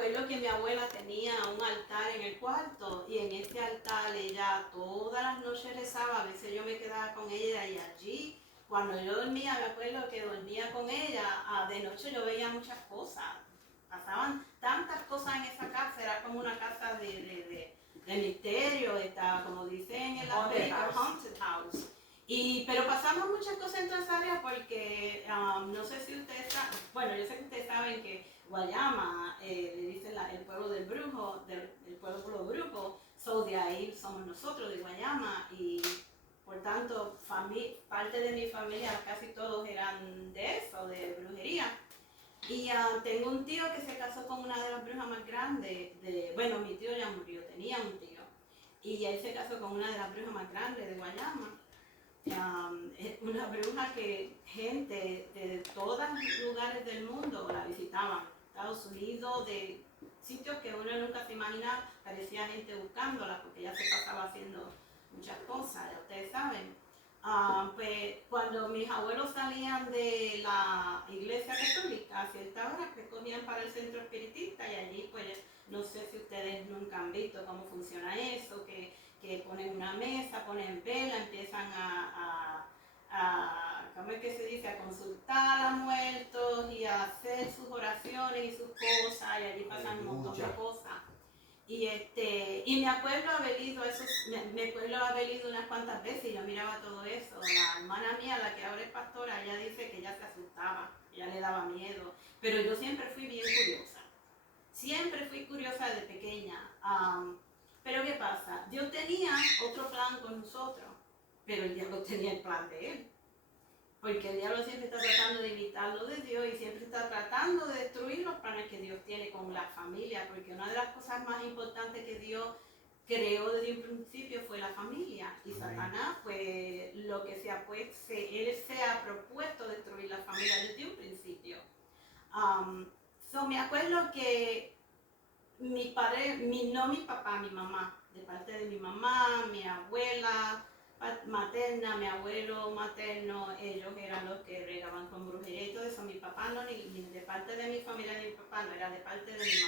acuerdo que mi abuela tenía un altar en el cuarto y en ese altar ella todas las noches rezaba, a veces yo me quedaba con ella y allí, cuando yo dormía, me acuerdo que dormía con ella, de noche yo veía muchas cosas, pasaban tantas cosas en esa casa, era como una casa de misterio, estaba como dicen en la película, Haunted House. Pero pasamos muchas cosas en toda esa área porque no sé si ustedes saben, bueno, yo sé que ustedes saben que Guayama, le dicen el pueblo del brujo, el pueblo brujo, de ahí somos nosotros, de Guayama, y por tanto, parte de mi familia, casi todos eran de eso, de brujería. Y tengo un tío que se casó con una de las brujas más grandes, bueno, mi tío ya murió, tenía un tío, y él se casó con una de las brujas más grandes de Guayama. Es una bruja que gente de todos los lugares del mundo la visitaban. Estados Unidos, de sitios que uno nunca se imaginaba, parecía gente buscándola porque ella se pasaba haciendo muchas cosas, ya ustedes saben. Pues cuando mis abuelos salían de la iglesia católica a cierta hora, pues cogían para el centro espiritista y allí pues no sé si ustedes nunca han visto cómo funciona eso, que ponen una mesa, ponen vela, empiezan ¿cómo es que se dice? A consultar a muertos y a hacer sus oraciones y sus cosas, y allí pasan un montón de cosas. Y me acuerdo haber ido me acuerdo haber ido unas cuantas veces y yo miraba todo eso. La hermana mía, la que ahora es pastora, ella dice que ella se asustaba, ella le daba miedo, pero yo siempre fui bien curiosa. Siempre fui curiosa desde pequeña. Pero ¿qué pasa? Dios tenía otro plan con nosotros, pero el diablo tenía el plan de él. Porque el diablo siempre está tratando de imitarlo de Dios y siempre está tratando de destruir los planes que Dios tiene con la familia, porque una de las cosas más importantes que Dios creó desde un principio fue la familia. Y Satanás, pues lo que él se ha propuesto destruir la familia desde un principio. Me acuerdo que mi padre, no mi papá, mi mamá, de parte de mi mamá, mi abuela materna, mi abuelo materno, ellos eran los que regaban con brujería y todo eso. Mi papá no, ni de parte de mi familia de mi papá, no, era de parte de mi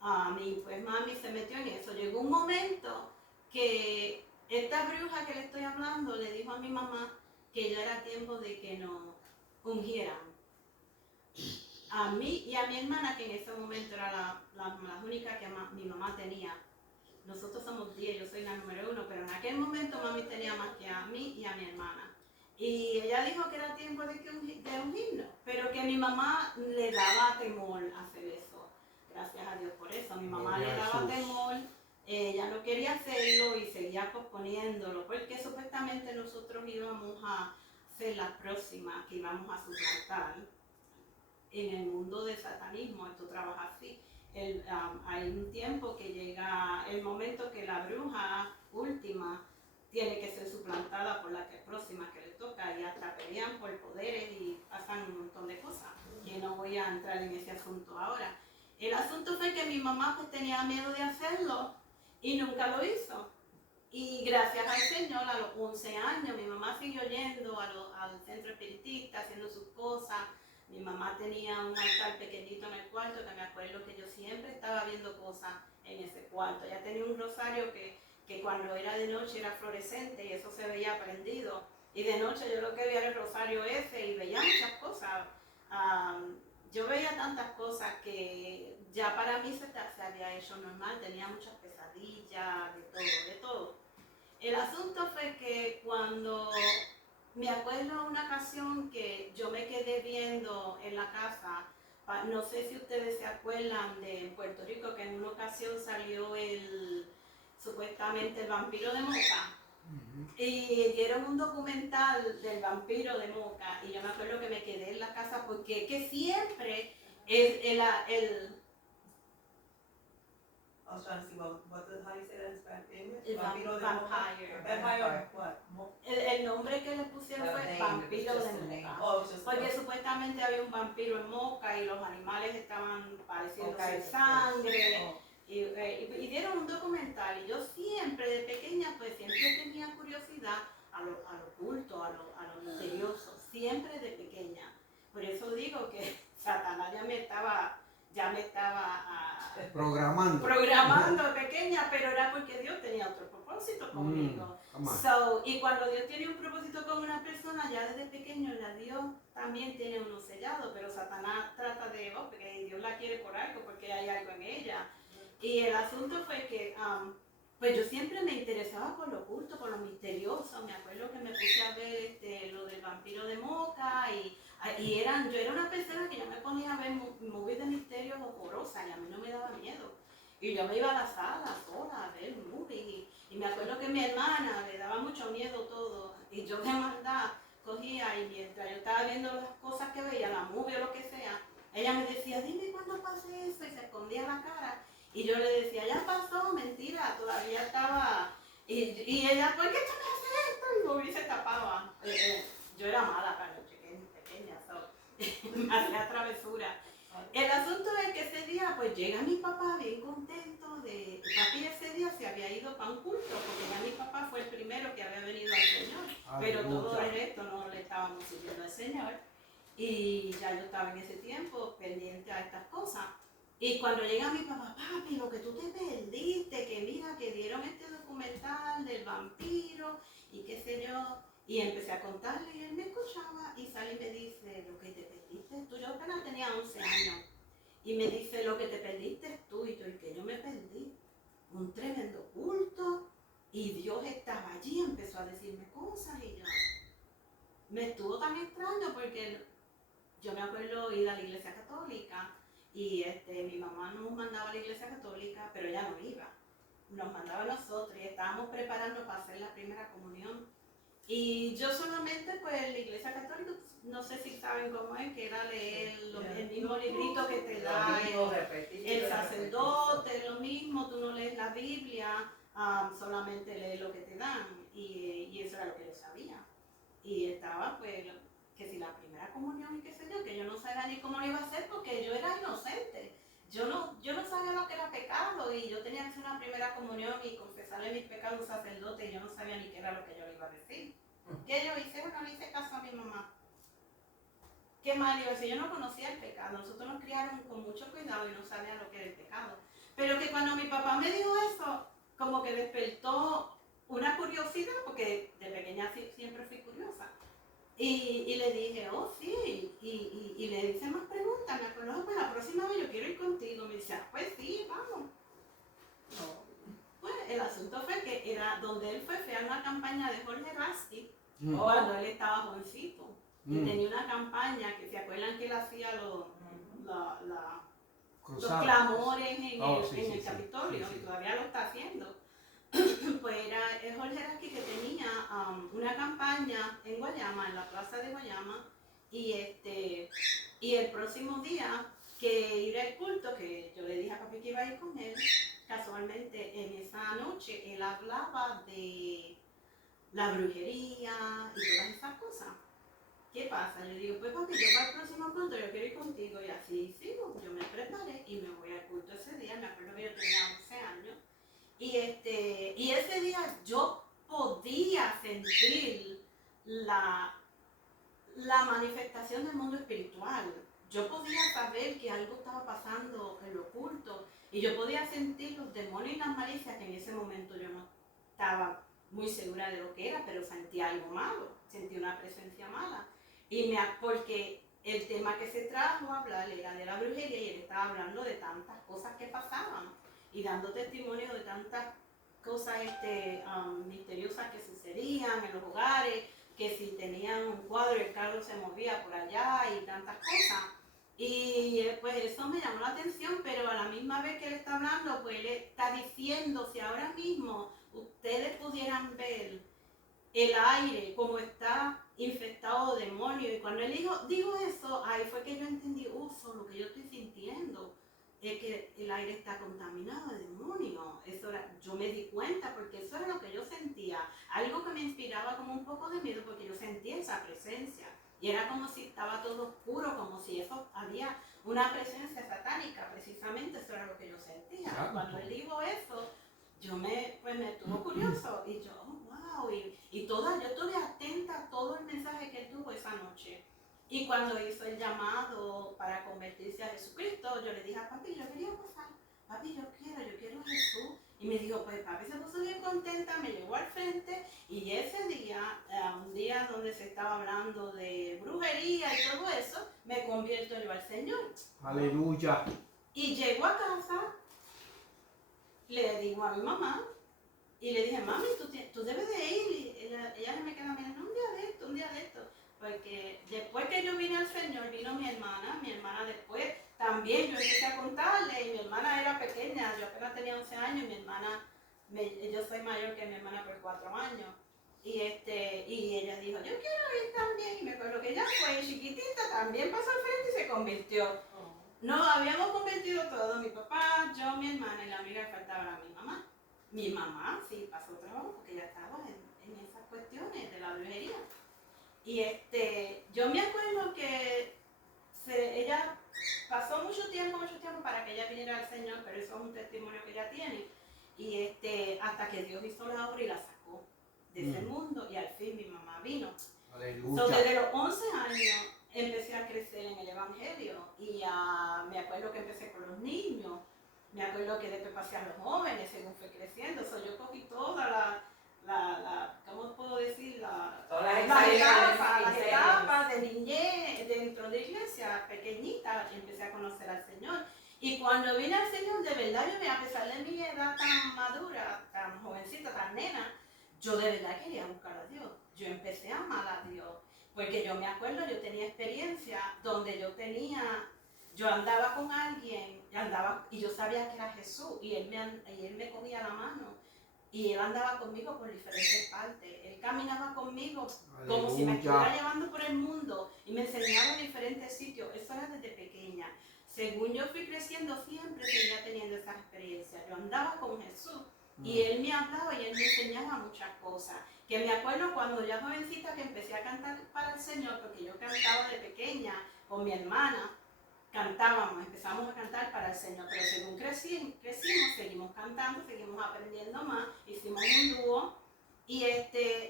mamá. Pues mami se metió en eso. Llegó un momento que esta bruja que le estoy hablando le dijo a mi mamá que ya era tiempo de que nos ungieran. A mí y a mi hermana, que en ese momento era la única que mi mamá tenía. Nosotros somos 10, yo soy la número 1, pero en aquel momento mami tenía más que a mí y a mi hermana. Y ella dijo que era tiempo de ungirnos, pero que a mi mamá le daba temor hacer eso. Gracias a Dios por eso. A mi mamá le daba temor, ella no quería hacerlo y seguía posponiéndolo, porque supuestamente nosotros íbamos a ser las próximas que íbamos a suplantar. En el mundo del satanismo esto trabaja así. Hay un tiempo que llega el momento que la bruja última tiene que ser suplantada por la próxima que le toca, y hasta pelean por poderes y pasan un montón de cosas, que no voy a entrar en ese asunto ahora. El asunto fue que mi mamá pues tenía miedo de hacerlo y nunca lo hizo. Y gracias al Señor, a los 11 años, mi mamá siguió yendo al centro espiritista, haciendo sus cosas. Mi mamá tenía un altar pequeñito en el cuarto, que me acuerdo que yo siempre estaba viendo cosas en ese cuarto. Ella tenía un rosario que cuando era de noche era fluorescente y eso se veía prendido. Y de noche yo lo que veía era el rosario ese y veía muchas cosas. Yo veía tantas cosas que ya para mí se había hecho normal. Tenía muchas pesadillas, de todo. El asunto fue que cuando me acuerdo una ocasión que yo me quedé viendo en la casa, no sé si ustedes se acuerdan de Puerto Rico, que en una ocasión salió supuestamente el vampiro de Moca. Y dieron un documental del vampiro de Moca y yo me acuerdo que me quedé en la casa porque que siempre es el I was trying to see how do you say that in Spanish? El vampire. Vampire, what? El nombre que le pusieron fue vampiro de Moca. Porque supuestamente había un vampiro en Moca y los animales estaban pareciendo ser sangre. Y dieron un documental. Y yo siempre, de pequeña, pues siempre tenía curiosidad a lo oculto, a lo misterioso. Siempre de pequeña. Por eso digo que Satanás ya me estaba Programando de pequeña, pero era porque Dios tenía otro propósito conmigo. Y cuando Dios tiene un propósito con una persona, ya desde pequeño Dios también tiene uno sellado, pero Satanás trata de, porque Dios la quiere por algo, porque hay algo en ella. Y el asunto fue que pues yo siempre me interesaba por lo oculto, por lo misterioso. Me acuerdo que me puse a ver lo del vampiro de Moca yo era una persona que yo me ponía a ver movies de misterios horrorosas y a mí no me daba miedo. Y yo me iba a la sala sola a ver movies y me acuerdo que mi hermana le daba mucho miedo todo y yo de maldad cogía y mientras yo estaba viendo las cosas que veía, la movie o lo que sea, ella me decía, dime cuándo pase eso y se escondía la cara. Y yo le decía, ya pasó, mentira, todavía estaba. Y ella, ¿por qué tú me haces esto? Y Bobby se tapaba. Yo era mala para los pequeña, me hacía travesura. El asunto es que ese día, pues llega mi papá bien contento. Papi ese día se había ido para un culto, porque ya mi papá fue el primero que había venido al Señor. Pero todo el resto no le estábamos sirviendo al Señor. Y ya yo estaba en ese tiempo pendiente a estas cosas. Y cuando llega mi papá, papi, lo que tú te perdiste, que mira, que dieron este documental del vampiro y qué sé yo. Y empecé a contarle y él me escuchaba y sale y me dice, lo que te perdiste tú. Yo apenas tenía 11 años. Y me dice, lo que te perdiste tú y que yo me perdí. Un tremendo culto y Dios estaba allí, empezó a decirme cosas y yo. Me estuvo tan extraño porque yo me acuerdo ir a la iglesia católica. Y mi mamá nos mandaba a la iglesia católica, pero ella no iba. Nos mandaba a nosotros y estábamos preparando para hacer la primera comunión. Y yo solamente, pues, la iglesia católica, no sé si saben cómo es, que era leer el mismo librito que te da el sacerdote, lo mismo, tú no lees la Biblia, solamente lees lo que te dan. Y eso era lo que yo sabía. Y estaba, pues, que si la primera comunión y qué sé yo, que yo no sabía ni cómo lo iba a hacer porque yo era inocente. Yo no sabía lo que era pecado y yo tenía que hacer una primera comunión y confesarle mis pecados a un sacerdote y yo no sabía ni qué era lo que yo le iba a decir. ¿Qué yo hice? Bueno, le hice caso a mi mamá. ¿Qué mal iba a decir? Yo no conocía el pecado. Nosotros nos criaron con mucho cuidado y no sabía lo que era el pecado. Pero que cuando mi papá me dijo eso, como que despertó una curiosidad, porque de pequeña siempre fui curiosa. Y le dije, oh sí, y le hice más preguntas, me acuerdo, pues la próxima vez yo quiero ir contigo. Me dice, pues sí, vamos. Pues el asunto fue que era donde él fue a una campaña de Jorge Rasky, cuando él estaba jovencito. Y tenía una campaña que se acuerdan que él hacía los clamores en el Capitolio, y todavía lo está haciendo. Pues era Jorge Rasky que tenía una campaña en Guayama, en la plaza de Guayama, y el próximo día que iba al culto, que yo le dije a papi que iba a ir con él, casualmente en esa noche él hablaba de la brujería y todas esas cosas. ¿Qué pasa? Yo digo, pues papi, yo para el próximo culto yo quiero ir contigo, y así sigo. Yo me preparé y me voy al culto ese día. Me acuerdo que yo tenía 11 años. Y ese día yo podía sentir la manifestación del mundo espiritual. Yo podía saber que algo estaba pasando en lo oculto y yo podía sentir los demonios y las malicias que en ese momento yo no estaba muy segura de lo que era, pero sentía algo malo, sentí una presencia mala. Porque el tema que se trajo a hablar era de la brujería y él estaba hablando de tantas cosas que pasaban y dando testimonio de tantas cosas misteriosas que sucedían en los hogares, que si tenían un cuadro el carro se movía por allá y tantas cosas. Y pues eso me llamó la atención, pero a la misma vez que él está hablando, pues él está diciendo, si ahora mismo ustedes pudieran ver el aire como está infectado de demonios, y cuando él dijo eso, ahí fue que yo entendí, lo que yo estoy sintiendo es que el aire está contaminado de demonios. Yo me di cuenta porque eso era lo que yo sentía, algo que me inspiraba como un poco de miedo porque yo sentía esa presencia y era como si estaba todo oscuro, como si eso había una presencia satánica, precisamente eso era lo que yo sentía. Claro. Cuando él dijo eso, me estuvo curioso y yo, wow, y yo estuve atenta a todo el mensaje que él tuvo esa noche. Y cuando hizo el llamado para convertirse a Jesucristo, yo le dije a papi, yo quería pasar papi, yo quiero a Jesús. Y me dijo, pues papi se puso bien contenta, me llevó al frente y ese día, un día donde se estaba hablando de brujería y todo eso, me convierto yo al Señor. Aleluya. Y llego a casa, le digo a mi mamá y le dije, mami, tú debes de ir. Y ella me queda mirando, un día de esto. Porque después que yo vine al Señor, vino mi hermana después también yo empecé a contarle y mi hermana era pequeña, yo apenas tenía 11 años, mi hermana, yo soy mayor que mi hermana por 4 años. Y ella dijo, yo quiero ir también. Y me acuerdo que ella fue chiquitita, también pasó al frente y se convirtió. Nos habíamos convertido todos, mi papá, yo, mi hermana y la amiga que faltaba era mi mamá. Mi mamá sí pasó trabajo porque ella estaba en esas cuestiones de la brujería. Y yo me acuerdo que ella pasó mucho tiempo para que ella viniera al Señor, pero eso es un testimonio que ella tiene. Y hasta que Dios hizo la obra y la sacó de ese mundo y al fin mi mamá vino. Aleluya. So, desde los 11 años empecé a crecer en el Evangelio y me acuerdo que empecé con los niños, me acuerdo que después pasé a los jóvenes según fui creciendo. So, yo cogí toda ¿cómo puedo decir? Todas las etapas de niñez dentro de la iglesia, pequeñita, y empecé a conocer al Señor. Y cuando vine al Señor, de verdad, a pesar de mi edad tan madura, tan jovencita, tan nena, yo de verdad quería buscar a Dios. Yo empecé a amar a Dios. Porque yo me acuerdo, yo tenía experiencia donde yo andaba con alguien, y yo sabía que era Jesús, y él me cogía la mano. Y él andaba conmigo por diferentes partes. Él caminaba conmigo como si me estuviera llevando por el mundo y me enseñaba diferentes sitios. Eso era desde pequeña. Según yo fui creciendo, siempre seguía teniendo esas experiencias. Yo andaba con Jesús y él me hablaba y él me enseñaba muchas cosas. Que me acuerdo cuando ya jovencita que empecé a cantar para el Señor, porque yo cantaba de pequeña con mi hermana. Empezamos a cantar para el Señor, pero según crecimos, seguimos cantando, seguimos aprendiendo más, hicimos un dúo y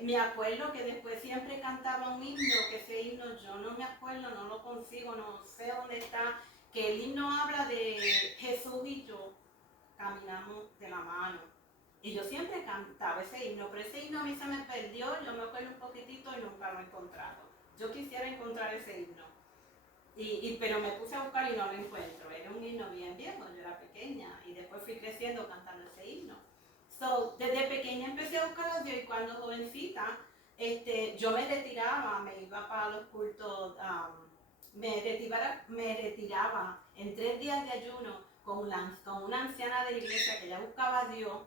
me acuerdo que después siempre cantaba un himno, que ese himno yo no me acuerdo, no lo consigo, no sé dónde está, que el himno habla de Jesús y yo caminamos de la mano. Y yo siempre cantaba ese himno, pero ese himno a mí se me perdió, yo me acuerdo un poquitito y nunca lo he encontrado. Yo quisiera encontrar ese himno. Pero me puse a buscar y no lo encuentro. Era un himno bien viejo, yo era pequeña y después fui creciendo cantando ese himno. So, desde pequeña empecé a buscar a Dios y cuando jovencita yo me retiraba, me iba para los cultos, me retiraba en 3 días de ayuno con una anciana de la iglesia que ella buscaba a Dios.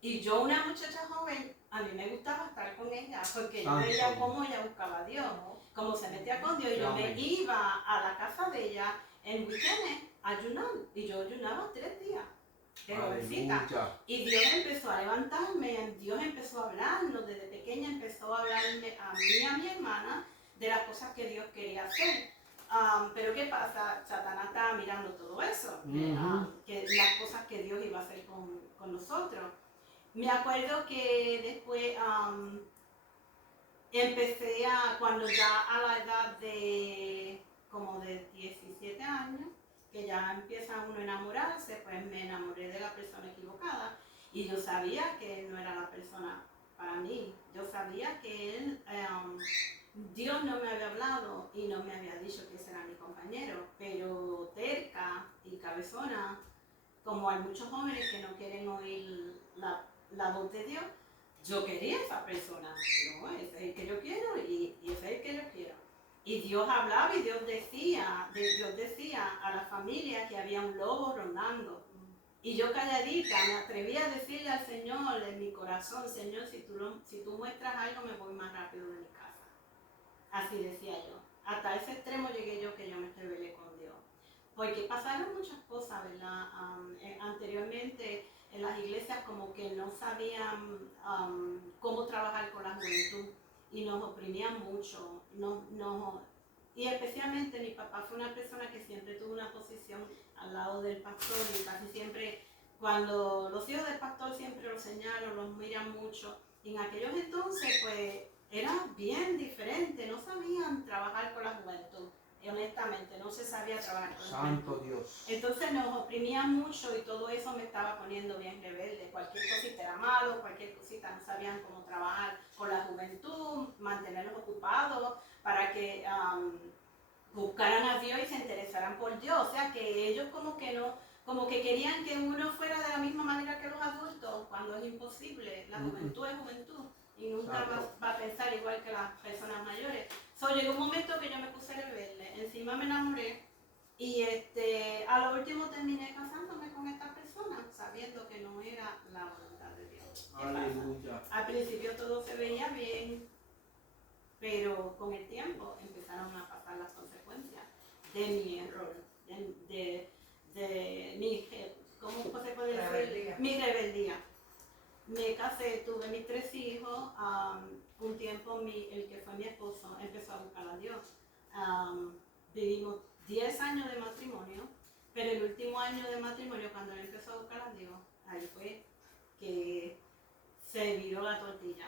Y yo, una muchacha joven, a mí me gustaba estar con ella porque yo veía cómo ella buscaba a Dios, cómo se metía con Dios. Yo me iba a la casa de ella en weekend a ayunar y yo ayunaba 3 días de jovencita. Y Dios empezó a levantarme, Dios empezó a hablarnos, desde pequeña empezó a hablarme a mí y a mi hermana de las cosas que Dios quería hacer. Pero ¿qué pasa? Satanás estaba mirando todo eso, que las cosas que Dios iba a hacer con nosotros. Me acuerdo que después empecé cuando ya a la edad de como de 17 años, que ya empieza uno a enamorarse, pues me enamoré de la persona equivocada y yo sabía que él no era la persona para mí. Yo sabía que Dios no me había hablado y no me había dicho que ese era mi compañero, pero terca y cabezona, como hay muchos jóvenes que no quieren oír la voz de Dios, yo quería a esa persona, no, ese es el que yo quiero y ese es el que yo quiero. Y Dios hablaba y Dios decía a la familia que había un lobo rondando. Y yo calladita me atreví a decirle al Señor en mi corazón, Señor, si tú muestras algo me voy más rápido de mi casa. Así decía yo. Hasta ese extremo llegué yo que yo me rebelé con Dios. Porque pasaron muchas cosas, ¿verdad? Anteriormente en las iglesias como que no sabían cómo trabajar con la juventud y nos oprimían mucho. Y especialmente mi papá fue una persona que siempre tuvo una posición al lado del pastor y casi siempre, cuando los hijos del pastor siempre los señalan, los miran mucho. Y en aquellos entonces pues era bien diferente, no sabían trabajar con la juventud. Y honestamente, no se sabía trabajar con Santo Dios. Entonces nos oprimía mucho y todo eso me estaba poniendo bien rebelde. Cualquier cosita era malo, cualquier cosita no sabían cómo trabajar con la juventud, mantenerlos ocupados para que buscaran a Dios y se interesaran por Dios. O sea que ellos como que no, como que querían que uno fuera de la misma manera que los adultos, cuando es imposible. La juventud es juventud y nunca va a pensar igual que las personas mayores. Llegó un momento que yo me puse rebelde, encima me enamoré y a lo último terminé casándome con esta persona, sabiendo que no era la voluntad de Dios. Aleluya. Al principio todo se veía bien, pero con el tiempo empezaron a pasar las consecuencias de mi error, de mi, ¿cómo se puede decir? Rebeldía. Mi rebeldía. Me casé, tuve mis 3 hijos, un tiempo el que fue mi esposo empezó a buscar a Dios. Vivimos 10 años de matrimonio, pero el último año de matrimonio, cuando él empezó a buscar a Dios, ahí fue que se viró la tortilla.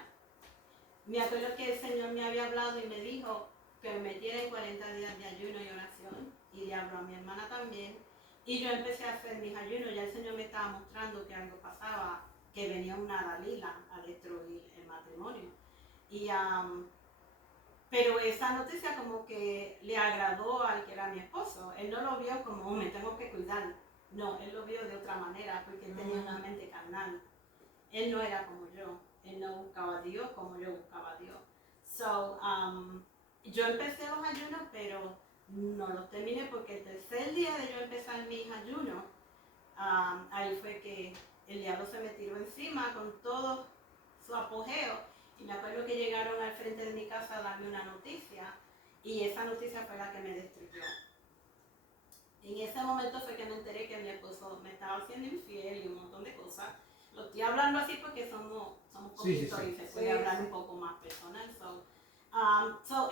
Me acuerdo que el Señor me había hablado y me dijo que me metiera en 40 días de ayuno y oración, y le habló a mi hermana también, y yo empecé a hacer mis ayunos. Ya el Señor me estaba mostrando que algo pasaba, que venía una Dalila a destruir el matrimonio. Pero esa noticia como que le agradó al que era mi esposo. Él no lo vio como, me tengo que cuidar. No, él lo vio de otra manera, porque él tenía una mente carnal. Él no era como yo. Él no buscaba a Dios como yo buscaba a Dios. Yo empecé los ayunos, pero no los terminé, porque el tercer día de yo empezar mis ayunos, ahí fue que el diablo se me tiró encima con todo su apogeo. Y me acuerdo que llegaron al frente de mi casa a darme una noticia, y esa noticia fue la que me destruyó. En ese momento fue que me enteré que mi esposo me estaba haciendo infiel y un montón de cosas. Lo estoy hablando así porque somos poquitos y se puede hablar un poco más personal.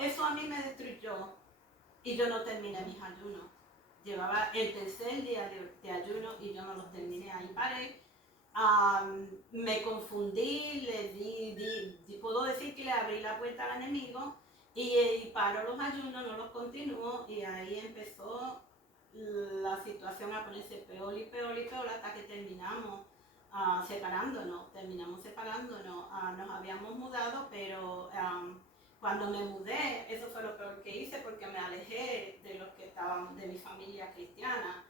Eso a mí me destruyó y yo no terminé mis ayunos. Llevaba el tercer día de ayuno y yo no los terminé. Ahí paré. Me confundí, puedo decir que le abrí la puerta al enemigo y paro los ayunos, no los continúo, y ahí empezó la situación a ponerse peor y peor y peor hasta que terminamos separándonos. Nos habíamos mudado, pero cuando me mudé, eso fue lo peor que hice, porque me alejé de los que estaban de mi familia cristiana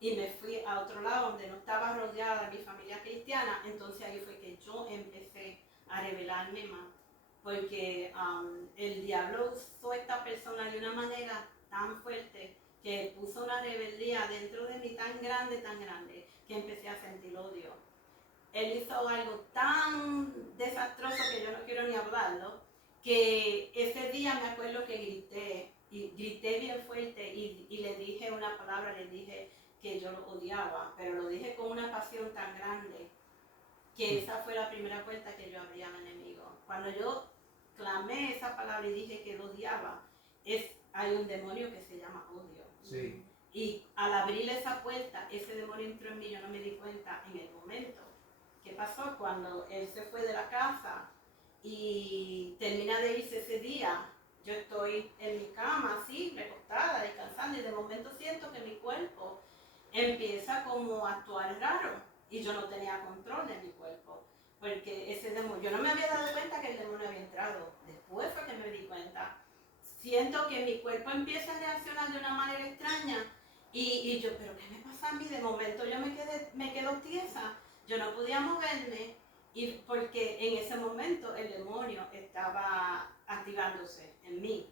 y me fui a otro lado donde no estaba rodeada de mi familia cristiana. Entonces ahí fue que yo empecé a rebelarme más, porque el diablo usó a esta persona de una manera tan fuerte que puso una rebeldía dentro de mí tan grande, que empecé a sentir odio. Él hizo algo tan desastroso que yo no quiero ni hablarlo, que ese día me acuerdo que grité bien fuerte y le dije una palabra, le dije que yo lo odiaba, pero lo dije con una pasión tan grande que esa fue la primera puerta que yo abrí al enemigo. Cuando yo clamé esa palabra y dije que lo odiaba, hay un demonio que se llama odio. Sí. Y al abrir esa puerta, ese demonio entró en mí, yo no me di cuenta en el momento. ¿Qué pasó? Cuando él se fue de la casa y termina de irse ese día, yo estoy en mi cama así, recostada, descansando, y de momento siento que mi cuerpo empieza como a actuar raro y yo no tenía control de mi cuerpo, porque ese demonio, yo no me había dado cuenta que el demonio había entrado. Después fue que me di cuenta. Siento que mi cuerpo empieza a reaccionar de una manera extraña y yo, ¿pero qué me pasa a mí? De momento yo me quedo tiesa, yo no podía moverme, y porque en ese momento el demonio estaba activándose en mí.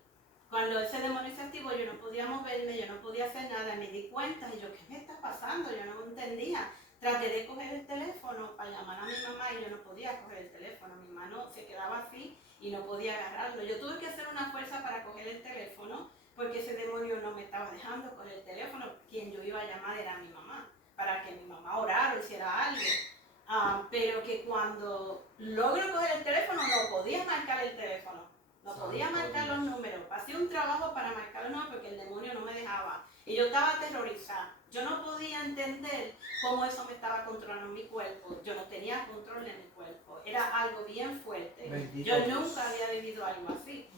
Cuando ese demonio se activó, yo no podía moverme, yo no podía hacer nada, me di cuenta y yo, ¿qué me está pasando? Yo no entendía. Traté de coger el teléfono para llamar a mi mamá y yo no podía coger el teléfono, mi mano se quedaba así y no podía agarrarlo. Yo tuve que hacer una fuerza para coger el teléfono, porque ese demonio no me estaba dejando coger el teléfono. Quien yo iba a llamar era mi mamá, para que mi mamá orara o hiciera algo. Pero que cuando logro coger el teléfono, no podía marcar el teléfono. No podía marcar los números. Hacía un trabajo para marcar los números porque el demonio no me dejaba. Y yo estaba aterrorizada. Yo no podía entender cómo eso me estaba controlando mi cuerpo. Yo no tenía control de mi cuerpo. Era algo bien fuerte. Bendito yo Dios. nunca había vivido algo así.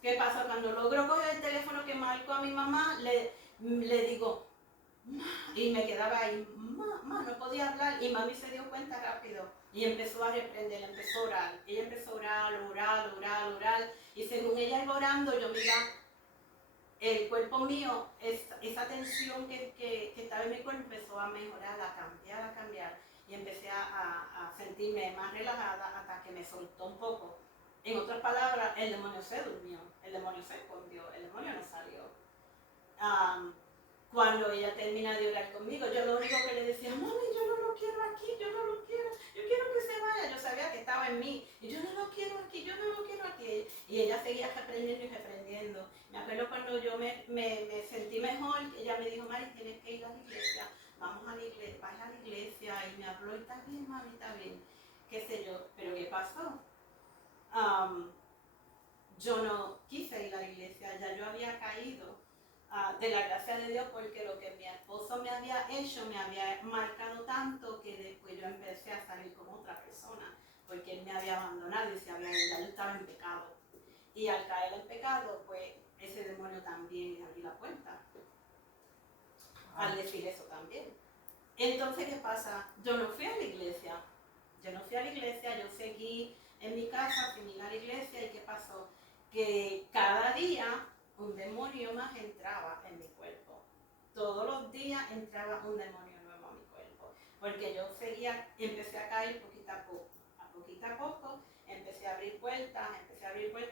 ¿Qué pasa? Cuando logro coger el teléfono que marco a mi mamá, le digo, "Ma", y me quedaba ahí, mamá, no podía hablar, y mami se dio cuenta rápido y empezó a reprender, empezó a orar. Ella empezó a orar, y según ella iba orando, yo mira, el cuerpo mío, esa tensión que estaba en mi cuerpo empezó a mejorar, a cambiar, y empecé a sentirme más relajada hasta que me soltó un poco. En otras palabras, el demonio se durmió, el demonio se escondió, el demonio no salió. Cuando ella termina de orar conmigo, yo lo único que le decía, mami, yo no lo quiero aquí, yo no lo quiero, yo quiero que se vaya. Yo sabía que estaba en mí, y yo no lo quiero aquí, yo no lo quiero aquí. Y ella seguía reprendiendo y reprendiendo. Me acuerdo cuando yo me sentí mejor, ella me dijo, Mari, tienes que ir a la iglesia, vamos a la iglesia, vaya a la iglesia, y me habló, está bien, mami, está bien, qué sé yo. Pero ¿qué pasó? Yo no quise ir a la iglesia, ya yo había caído de la gracia de Dios, porque lo que mi esposo me había hecho me había marcado tanto que después yo empecé a salir con otra persona, porque él me había abandonado y ya yo estaba en pecado. Y al caer en pecado, pues ese demonio también le abrió la puerta al decir eso también. Entonces, ¿qué pasa? Yo no fui a la iglesia, yo seguí en mi casa sin ir a la iglesia. ¿Y qué pasó? Que cada día un demonio más entraba en mi cuerpo. Todos los días entraba un demonio nuevo a mi cuerpo, porque yo empecé a caer poquito a poco, empecé a abrir puertas,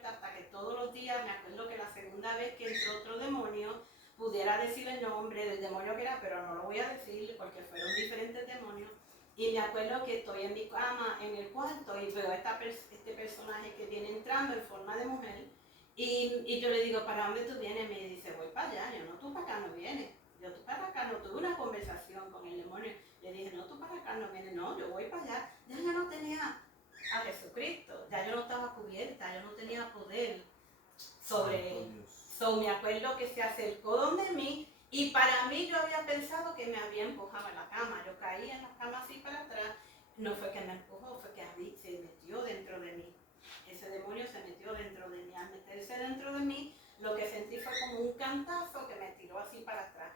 hasta que todos los días, me acuerdo que la segunda vez que entró otro demonio, pudiera decir el nombre del demonio que era, pero no lo voy a decir porque fueron diferentes demonios. Y me acuerdo que estoy en mi cama, en el cuarto, y veo este personaje que viene entrando en forma de mujer. Y yo le digo, ¿para dónde tú vienes? Me dice, voy para allá. Yo, no, tú para acá no vienes. Yo, tú para acá no. Tuve una conversación con el demonio. Le dije, no, tú para acá no vienes. No, yo voy para allá. Ya yo no tenía a Jesucristo. Ya yo no estaba cubierta. Yo no tenía poder sobre él. Me acuerdo que se acercó donde mí, y para mí yo había pensado que me había empujado en la cama. Yo caí en la cama así para atrás. No fue que me empujó, fue que a mí se metió dentro de mí. Ese demonio se metió dentro de mí. Al meterse dentro de mí, lo que sentí fue como un cantazo que me tiró así para atrás.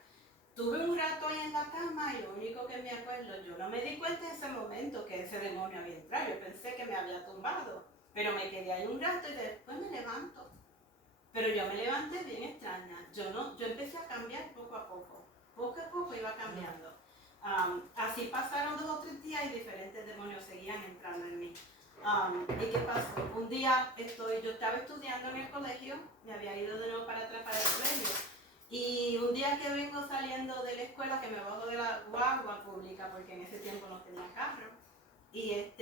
Tuve un rato ahí en la cama, y lo único que me acuerdo, yo no me di cuenta en ese momento que ese demonio había entrado. Yo pensé que me había tumbado, pero me quedé ahí un rato y después me levanto. Pero yo me levanté bien extraña. Yo empecé a cambiar poco a poco iba cambiando. Así pasaron 2 o 3 días y diferentes demonios seguían entrando en mí. ¿Y qué pasó? Un día yo estaba estudiando en el colegio, me había ido de nuevo para atrás para el colegio, y un día que vengo saliendo de la escuela, que me bajo de la guagua pública, porque en ese tiempo no tenía carro, y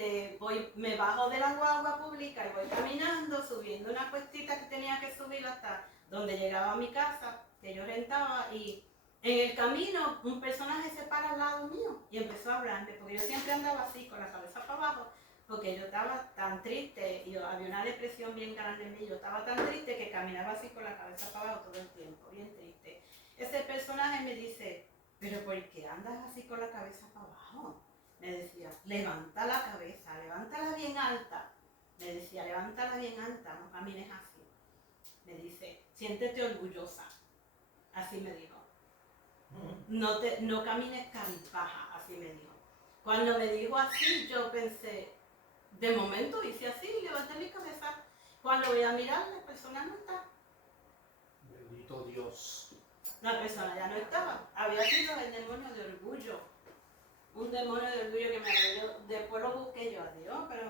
me bajo de la guagua pública y voy caminando, subiendo una cuestita que tenía que subir hasta donde llegaba a mi casa, que yo rentaba, y en el camino un personaje se para al lado mío y empezó a hablarme, porque yo siempre andaba así, con la cabeza para abajo, porque yo estaba tan triste, y había una depresión bien grande en mí. Yo estaba tan triste que caminaba así con la cabeza para abajo todo el tiempo, bien triste. Ese personaje me dice, ¿pero por qué andas así con la cabeza para abajo? Me decía, levanta la cabeza, levántala bien alta. Me decía, levántala bien alta, no camines así. Me dice, siéntete orgullosa. Así me dijo. No camines cabizbaja, así me dijo. Cuando me dijo así, yo pensé, de momento hice así, levanté mi cabeza. Cuando voy a mirar, la persona no está. Bendito Dios. La persona ya no estaba. Había sido el demonio de orgullo. Un demonio de orgullo que me habló. Después lo busqué yo, adiós, pero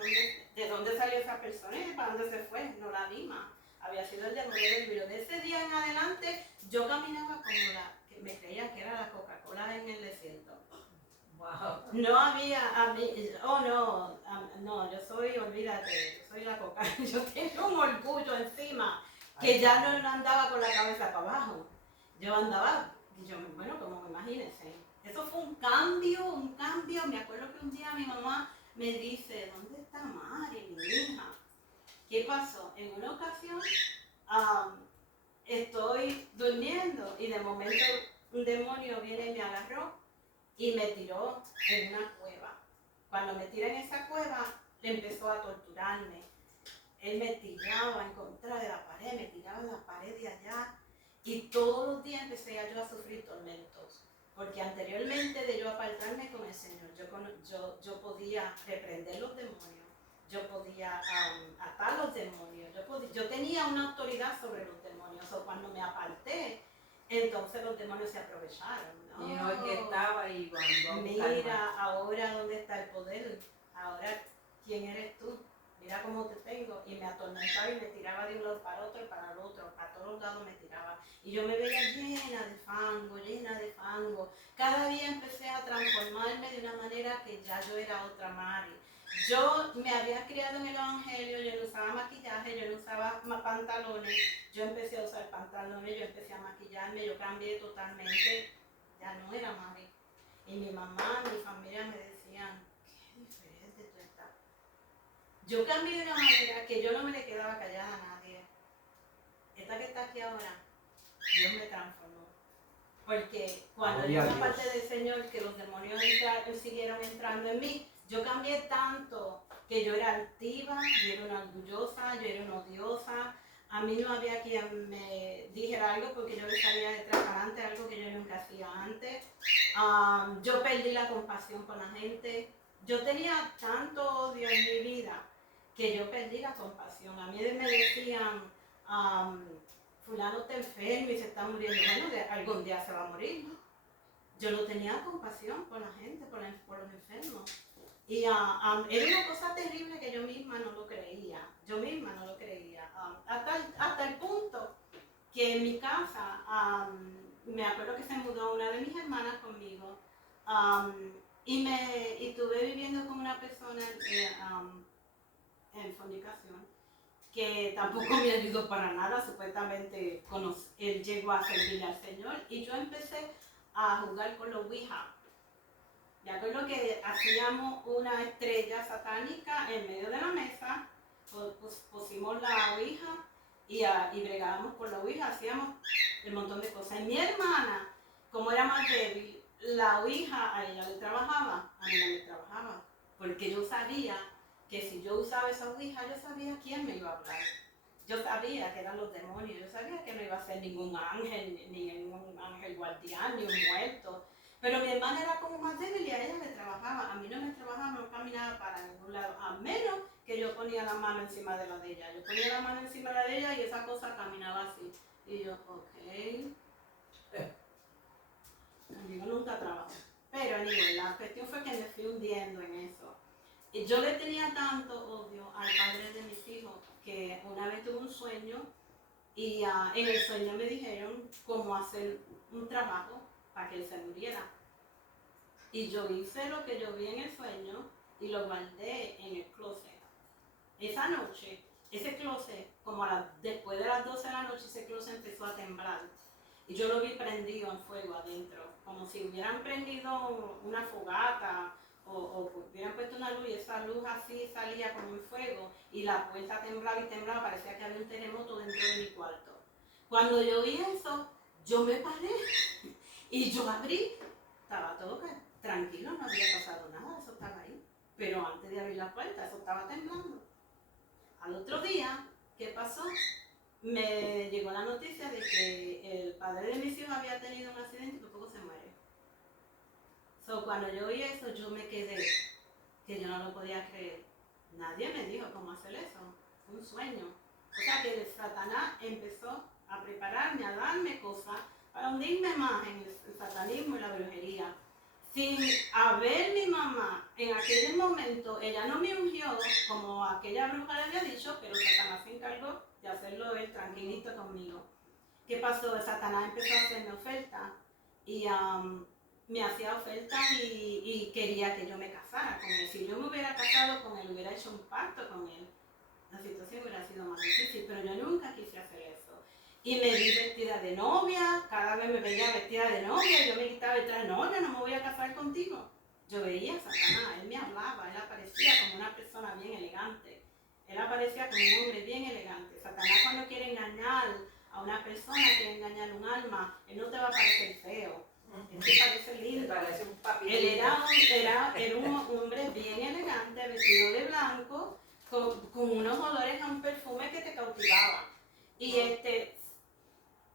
¿de dónde salió esa persona y para dónde se fue? No la vi más. Había sido el demonio de orgullo. De ese día en adelante, yo caminaba como que me creía que era la Coca-Cola en el desierto. Wow. No había, no, yo soy, olvídate, yo soy la Coca. Yo tengo un orgullo encima, que ya no andaba con la cabeza para abajo. Yo andaba, bueno, como imagínense. Eso fue un cambio. Me acuerdo que un día mi mamá me dice, ¿dónde está Mari, mi hija? ¿Qué pasó? En una ocasión estoy durmiendo y de momento un demonio viene y me agarró y me tiró en una cueva. Cuando me tira en esa cueva, empezó a torturarme. él me tiraba en contra de la pared, me tiraba en la pared de allá. Y todos los días empecé yo a sufrir tormentos. Porque anteriormente de yo apartarme con el Señor, yo podía reprender los demonios, yo podía atar los demonios, yo tenía una autoridad sobre los demonios. O cuando me aparté, entonces los demonios se aprovecharon. Y no es que estaba ahí cuando. Mira, ahora dónde está el poder, ahora quién eres tú, mira cómo te tengo. Y me atormentaba y me tiraba de un lado para otro y para el otro, para todos los lados me tiraba. Y yo me veía llena de fango, llena de fango. Cada día empecé a transformarme de una manera que ya yo era otra Mari. Yo me había criado en el Evangelio, yo no usaba maquillaje, yo no usaba pantalones, yo empecé a usar pantalones, yo empecé a maquillarme, yo cambié totalmente, ya no era Mari. Y mi mamá, mi familia me decían, qué diferente tú estás. Yo cambié de una manera que yo no me le quedaba callada a nadie. Esta que está aquí ahora, Dios me transformó. Porque cuando yo era parte del Señor, que los demonios siguieron entrando en mí, yo cambié tanto que yo era altiva, yo era una orgullosa, yo era una odiosa. A mí no había quien me dijera algo porque yo le salía detrás adelante, algo que yo nunca hacía antes. Yo perdí la compasión con la gente. Yo tenía tanto odio en mi vida que yo perdí la compasión. A mí me decían, fulano está enfermo y se está muriendo. Bueno, algún día se va a morir, ¿no? Yo no tenía compasión por la gente, por los enfermos. Y era una cosa terrible que yo misma no lo creía. Yo misma no lo creía. Hasta el punto que en mi casa, me acuerdo que se mudó una de mis hermanas conmigo. Y estuve viviendo con una persona en fornicación que tampoco me ayudó para nada. Supuestamente él llegó a servirle al Señor y yo empecé a jugar con los Ouija. Me acuerdo que hacíamos una estrella satánica en medio de la mesa, pusimos la Ouija y bregábamos con la Ouija, hacíamos un montón de cosas. Y mi hermana, como era más débil, la Ouija a ella le trabajaba, a mí no le trabajaba, porque yo sabía que si yo usaba esa Ouija, yo sabía quién me iba a hablar. Yo sabía que eran los demonios, yo sabía que no iba a ser ningún ángel, ni ningún ángel guardián, ni un muerto. Pero mi hermana era como más débil y a ella le trabajaba. A mí no me trabajaba, no caminaba para ningún lado, a menos que yo ponía la mano encima de la de ella. Yo ponía la mano encima de la de ella y esa cosa caminaba así. Y yo, ok. Conmigo nunca trabajó. Pero la cuestión fue que me fui hundiendo en eso. Y yo le tenía tanto odio al padre de mis hijos que una vez tuve un sueño y en el sueño me dijeron cómo hacer un trabajo para que él se muriera. Y yo hice lo que yo vi en el sueño y lo guardé en el closet. Esa noche, ese closet, después de las 12 de la noche, ese closet empezó a temblar. Y yo lo vi prendido en fuego adentro, como si hubieran prendido una fogata o hubieran puesto una luz y esa luz así salía como en fuego y la puerta temblaba y temblaba, parecía que había un terremoto dentro de mi cuarto. Cuando yo vi eso, yo me paré y yo abrí, estaba todo tranquilo, no había pasado nada, eso estaba ahí. Pero antes de abrir la puerta, eso estaba temblando. Al otro día, ¿qué pasó? Me llegó la noticia de que el padre de mis hijos había tenido un accidente y por poco se muere. Cuando yo oí eso, yo me quedé, que yo no lo podía creer. Nadie me dijo cómo hacer eso. Fue un sueño. O sea que Satanás empezó a prepararme, a darme cosas para hundirme más en el satanismo y la brujería. Sin haber mi mamá, en aquel momento, ella no me ungió como aquella bruja le había dicho, pero Satanás se encargó de hacerlo él tranquilito conmigo. ¿Qué pasó? Satanás empezó a hacerme ofertas y me hacía ofertas y quería que yo me casara con él. Si yo me hubiera casado con él, hubiera hecho un pacto con él, la situación hubiera sido más difícil, pero yo nunca quise hacer eso. Y me vi vestida de novia, cada vez me veía vestida de novia, yo me quitaba el traje, no, yo no me voy a casar contigo. Yo veía a Satanás, él me hablaba, él aparecía como una persona bien elegante. Él aparecía como un hombre bien elegante. Satanás cuando quiere engañar a una persona, quiere engañar un alma, él no te va a parecer feo, él te parece lindo. Te parece un papito. Él era un hombre bien elegante, vestido de blanco, con unos olores a un perfume que te cautivaba. Y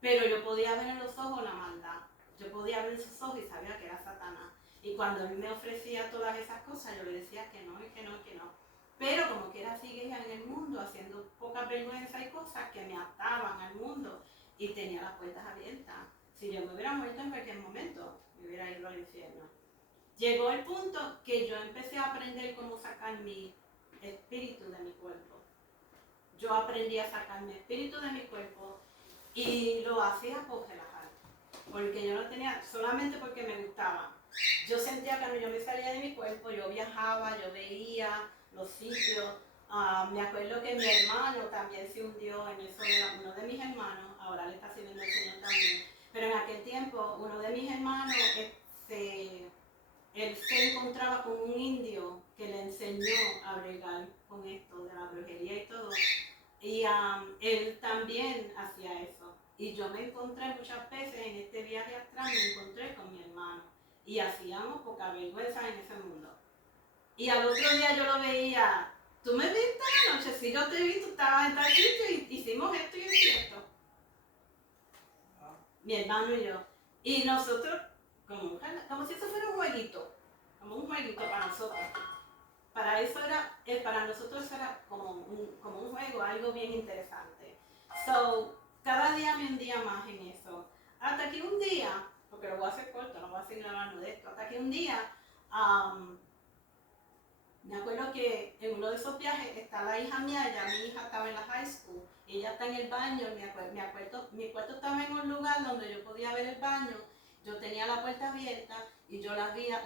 pero yo podía ver en los ojos la maldad. Yo podía ver en sus ojos y sabía que era Satanás. Y cuando él me ofrecía todas esas cosas, yo le decía que no, y que no, y que no. Pero como quiera sigue en el mundo, haciendo poca vergüenza y cosas que me ataban al mundo. Y tenía las puertas abiertas. Si yo me hubiera muerto en cualquier momento, me hubiera ido al infierno. Llegó el punto que yo empecé a aprender cómo sacar mi espíritu de mi cuerpo. Yo aprendí a sacar mi espíritu de mi cuerpo y lo hacía por relajar. Porque yo no tenía, solamente porque me gustaba. Yo sentía que cuando yo me salía de mi cuerpo, yo viajaba, yo veía los sitios. Me acuerdo que mi hermano también se hundió en eso, uno de mis hermanos, ahora le está sirviendo el Señor también. Pero en aquel tiempo, uno de mis hermanos, él se encontraba con un indio que le enseñó a bregar con esto de la brujería y todo. Y él también hacía eso. Y yo me encontré muchas veces en este viaje astral, me encontré con mi hermano. Y hacíamos poca vergüenza en ese mundo. Y al otro día yo lo veía, ¿tú me viste anoche? Sí, yo te vi, tú estabas en tal sitio y hicimos esto y esto. Mi hermano y yo. Y nosotros, como si eso fuera un jueguito. Como un jueguito para nosotros. Para nosotros era como un juego, algo bien interesante. So, cada día me hundía más en eso. Hasta que un día, porque lo voy a hacer corto, no voy a seguir hablando de esto, hasta que un día, me acuerdo que en uno de esos viajes está la hija mía, ya mi hija estaba en la high school, y ella está en el baño, mi cuarto estaba en un lugar donde yo podía ver el baño, yo tenía la puerta abierta y yo la veía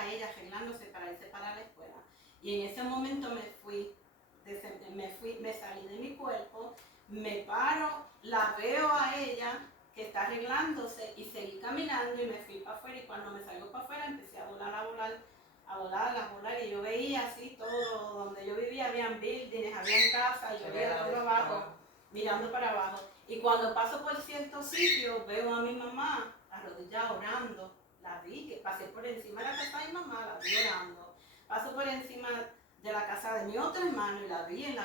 a ella arreglándose para irse para la escuela. Y en ese momento me salí de mi cuerpo, me paro, la veo a ella que está arreglándose y seguí caminando y me fui para afuera. Y cuando me salgo para afuera empecé a volar y yo veía así todo, donde yo vivía habían buildings, habían casas, yo veía todo abajo, mirando para abajo. Y cuando paso por ciertos sitios veo a mi mamá arrodillada orando. La vi, que pasé por encima de la casa de mi mamá, la vi orando. Paso por encima de la casa de mi otro hermano y la vi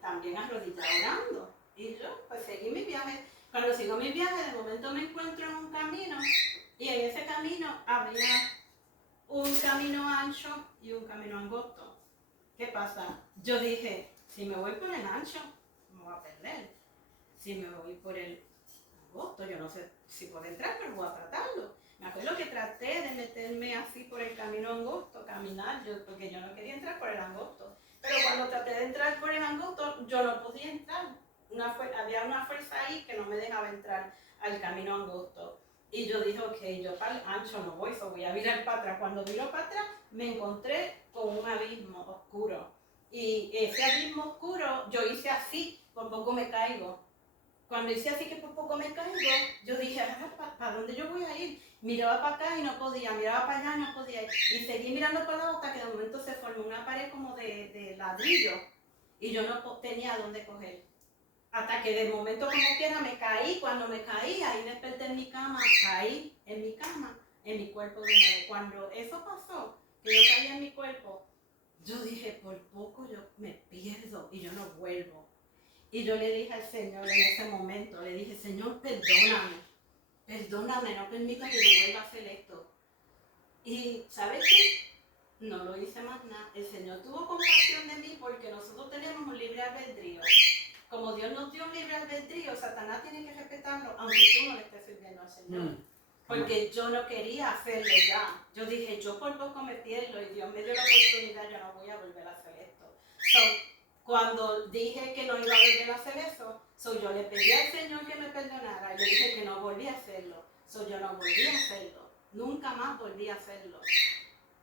también arrodillada orando. Y yo pues seguí mi viaje. Cuando sigo mi viaje, de momento me encuentro en un camino y en ese camino había un camino ancho y un camino angosto. ¿Qué pasa? Yo dije, si me voy por el ancho, me voy a perder. Si me voy por el angosto, yo no sé si puedo entrar, pero voy a tratarlo. Me acuerdo que traté de meterme así por el camino angosto, caminar, porque yo no quería entrar por el angosto. Pero cuando traté de entrar por el angosto, yo no podía entrar. Había una fuerza ahí que no me dejaba entrar al camino angosto. Y yo dije, ok, yo para el ancho no voy, voy a virar para atrás. Cuando viro para atrás, me encontré con un abismo oscuro. Y ese abismo oscuro, yo hice así, por poco me caigo. Cuando hice así que por poco me caigo, yo dije, ¿para dónde yo voy a ir? Miraba para acá y no podía, miraba para allá y no podía ir. Y seguí mirando para abajo hasta que de momento se formó una pared como de ladrillo. Y yo no tenía dónde coger. Hasta que de momento como quiera me caí. Cuando me caí, ahí desperté en mi cama, caí en mi cama, en mi cuerpo de nuevo. Cuando eso pasó, que yo caí en mi cuerpo, yo dije, por poco yo me pierdo y yo no vuelvo. Y yo le dije al Señor en ese momento, le dije, Señor, perdóname, no permita que yo vuelva a hacer esto. Y ¿sabes qué? No lo hice más nada. El Señor tuvo compasión de mí porque nosotros teníamos un libre albedrío. Como Dios nos dio un libre albedrío, Satanás tiene que respetarlo, aunque tú no le estés sirviendo al Señor. Porque yo no quería hacerlo ya. Yo dije, yo por poco me pierdo y Dios me dio la oportunidad, yo no voy a volver a hacer esto. Cuando dije que no iba a volver a hacer eso, yo le pedí al Señor que me perdonara y le dije que no volví a hacerlo. Yo no volví a hacerlo. Nunca más volví a hacerlo.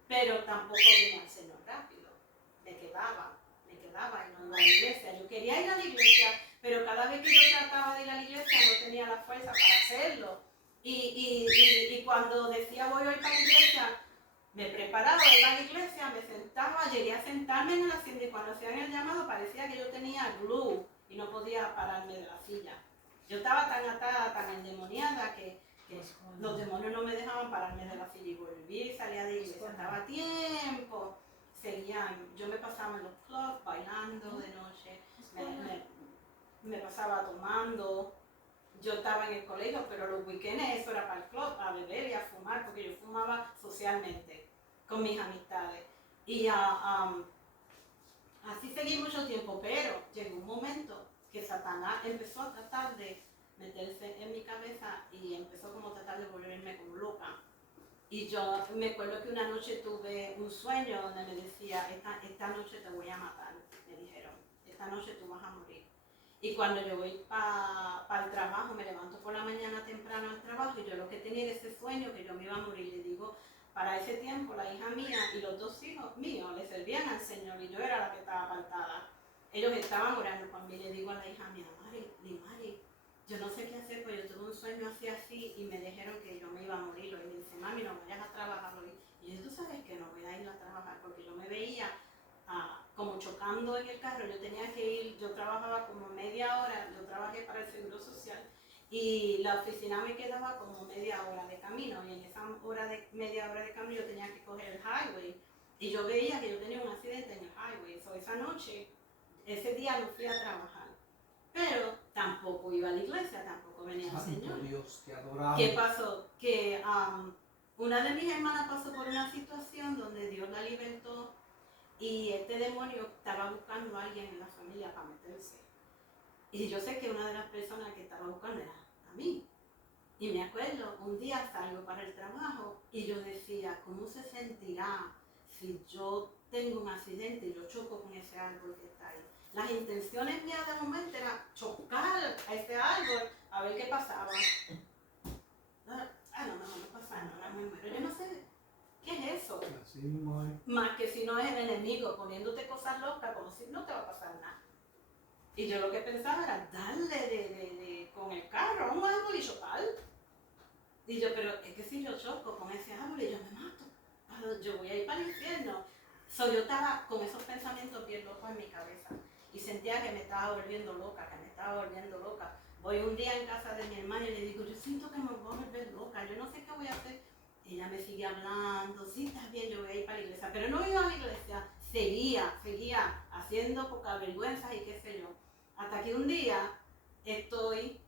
Pero tampoco vine al Señor rápido. Me quedaba y no iba a la iglesia. Yo quería ir a la iglesia, pero cada vez que yo trataba de ir a la iglesia no tenía la fuerza para hacerlo. Y cuando decía voy a ir para la iglesia, me preparaba, iba a la iglesia, me sentaba, llegué a sentarme en la silla y cuando hacían el llamado parecía que yo tenía glue y no podía pararme de la silla. Yo estaba tan atada, tan endemoniada que los demonios no me dejaban pararme de la silla y volví y salía de la iglesia. Estaba tiempo yo me pasaba en los clubs bailando de noche, me pasaba tomando. Yo estaba en el colegio, pero los weekends eso era para el club, a beber y a fumar, porque yo fumaba socialmente con mis amistades. Y así seguí mucho tiempo, pero llegó un momento que Satanás empezó a tratar de meterse en mi cabeza y empezó como a tratar de volverme como loca. Y yo me acuerdo que una noche tuve un sueño donde me decía, esta noche te voy a matar, me dijeron, esta noche tú vas a morir. Y cuando yo voy para el trabajo, me levanto por la mañana temprano al trabajo y yo lo que tenía era ese sueño que yo me iba a morir. Le digo, para ese tiempo la hija mía y los 2 hijos míos le servían al Señor y yo era la que estaba apartada. Ellos estaban orando por mí. Le digo a la hija mía, Mari, yo no sé qué hacer, pues yo tuve un sueño así y me dijeron que yo me iba a morir. Y me dice, mami, no vayas a trabajar hoy. Y yo, tú sabes que no voy a ir a trabajar porque yo me veía como chocando en el carro. Yo tenía que ir, yo trabajaba como media hora, yo trabajé para el Seguro Social y la oficina me quedaba como media hora de camino y en esa media hora de camino yo tenía que coger el highway y yo veía que yo tenía un accidente en el highway. So, esa noche, ese día no fui a trabajar, pero tampoco iba a la iglesia, tampoco venía al Señor. Dios, qué adorable. ¿Qué pasó? Que una de mis hermanas pasó por una situación donde Dios la libertó y este demonio estaba buscando a alguien en la familia para meterse. Y yo sé que una de las personas que estaba buscando era a mí. Y me acuerdo, un día salgo para el trabajo y yo decía, ¿cómo se sentirá si yo tengo un accidente y yo choco con ese árbol que está ahí? Las intenciones mías de momento eran chocar a ese árbol a ver qué pasaba. No pasa nada, me muero. Yo no sé, ¿qué es eso? Así mismo es. Más que si no es el enemigo poniéndote cosas locas como si no te va a pasar nada. Y yo lo que pensaba era darle con el carro a un árbol y chocar. Y yo, pero es que si yo choco con ese árbol y yo me mato, yo voy a ir para el infierno. So, yo estaba con esos pensamientos bien locos en mi cabeza y sentía que me estaba volviendo loca. Voy un día en casa de mi hermana y le digo, yo siento que me voy a volver loca, yo no sé qué voy a hacer. Y ella me sigue hablando, sí, está bien, yo voy a ir para la iglesia. Pero no iba a la iglesia, seguía haciendo poca vergüenza y qué sé yo. Hasta que un día estoy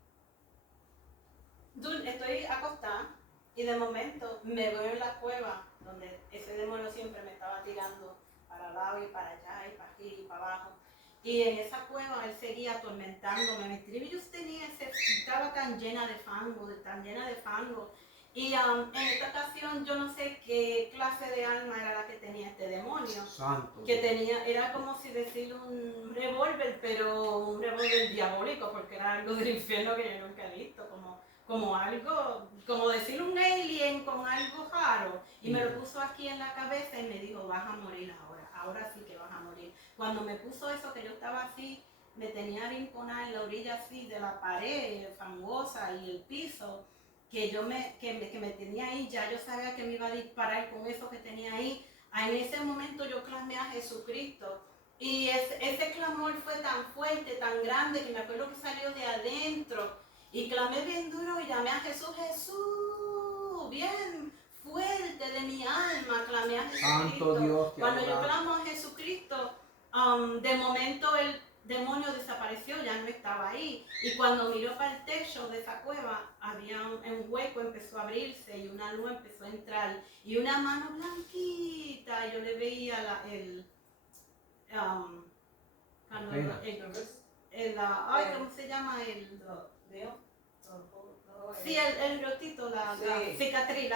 acostada y de momento me veo en la cueva donde ese demonio siempre me estaba tirando para lado y para allá y para aquí y para abajo. Y en esa cueva él seguía atormentándome. Mi tribu estaba tan llena de fango. Y en esta ocasión yo no sé qué clase de alma era la que tenía este demonio. Santo. Que era como si decir un revólver, pero un revólver diabólico, porque era algo del infierno que yo nunca he visto, como algo, como decir un alien con algo raro. Y me lo puso aquí en la cabeza y me dijo, vas a morir ahora sí que vas a morir. Cuando me puso eso, que yo estaba así, me tenía arrinconada en la orilla así de la pared fangosa y el piso, que me tenía ahí, ya yo sabía que me iba a disparar con eso que tenía ahí. En ese momento yo clamé a Jesucristo y ese clamor fue tan fuerte, tan grande, que me acuerdo que salió de adentro y clamé bien duro y llamé a Jesús, bien fuerte de mi alma, clamé a Jesucristo. Santo Dios, Cuando yo clamo a Jesucristo, de momento el demonio desapareció, ya no estaba ahí. Y cuando miró para el techo de esa cueva, había un hueco, empezó a abrirse y una luz empezó a entrar. Y una mano blanquita, yo le veía ¿cómo se llama? Sí, el rotito, la cicatriz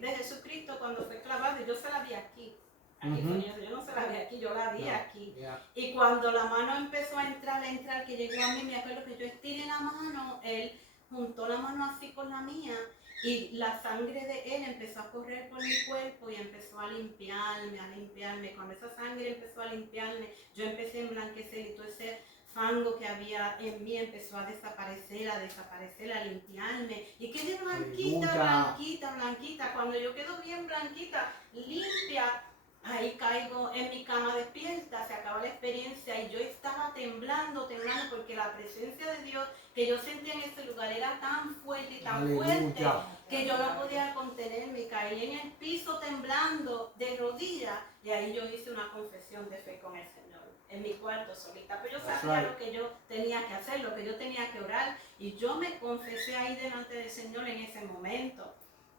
de Jesucristo cuando fue clavado, y yo se la vi aquí. Yo no se la vi aquí, yo la vi aquí. Yeah. Y cuando la mano empezó a entrar, que llegó a mí, me acuerdo que yo estiré la mano, él juntó la mano así con la mía y la sangre de él empezó a correr por mi cuerpo y empezó a limpiarme. Cuando esa sangre empezó a limpiarme, yo empecé a emblanquecer y todo ese fango que había en mí empezó a desaparecer, a limpiarme. Y quedé blanquita. Cuando yo quedo bien blanquita, limpia, ahí caigo en mi cama despierta, se acaba la experiencia y yo estaba temblando porque la presencia de Dios que yo sentía en ese lugar era tan fuerte y tan fuerte Aleluya. que yo no podía contenerme, caí en el piso temblando de rodillas y ahí yo hice una confesión de fe con el Señor, en mi cuarto solita, pero yo sabía lo que yo tenía que hacer, lo que yo tenía que orar y yo me confesé ahí delante del Señor en ese momento.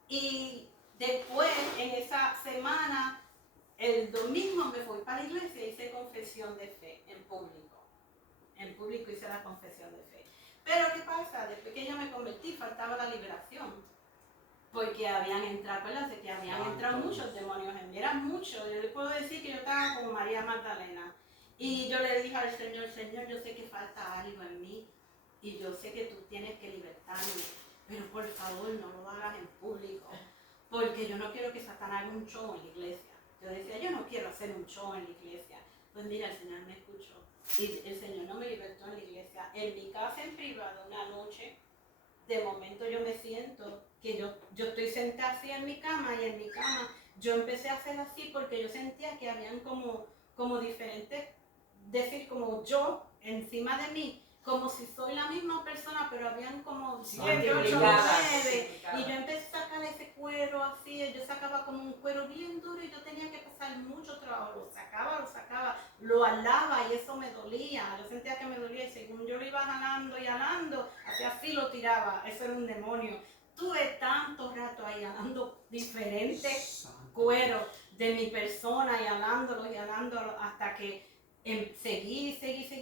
Y después, en esa semana, el domingo me fui para la iglesia y hice confesión de fe en público. En público hice la confesión de fe. Pero ¿qué pasa? Después que yo me convertí, faltaba la liberación. Porque habían entrado, acuérdense que habían entrado muchos demonios en mí, eran muchos. Yo le puedo decir que yo estaba como María Magdalena. Y yo le dije al Señor, Señor, yo sé que falta algo en mí. Y yo sé que tú tienes que libertarme. Pero por favor, no lo hagas en público. Porque yo no quiero que Satanás haga un show en la iglesia. Yo decía, yo no quiero hacer un show en la iglesia. Pues mira, el Señor me escuchó. Y el Señor no me libertó en la iglesia. En mi casa en privado, una noche, de momento yo me siento que yo estoy sentada así en mi cama y en mi cama yo empecé a hacer así porque yo sentía que habían como diferentes, decir como yo encima de mí, como si soy la misma persona, pero habían como 7, 8, 9 y yo empecé a sacar ese cuero así, yo sacaba como un cuero bien duro y yo tenía que pasar mucho trabajo, lo alaba y eso me dolía, yo sentía que me dolía y según yo lo iba jalando y jalando, hacía así lo tiraba, eso era un demonio. Tuve tanto rato ahí jalando diferentes cueros de mi persona y halándolo hasta que seguí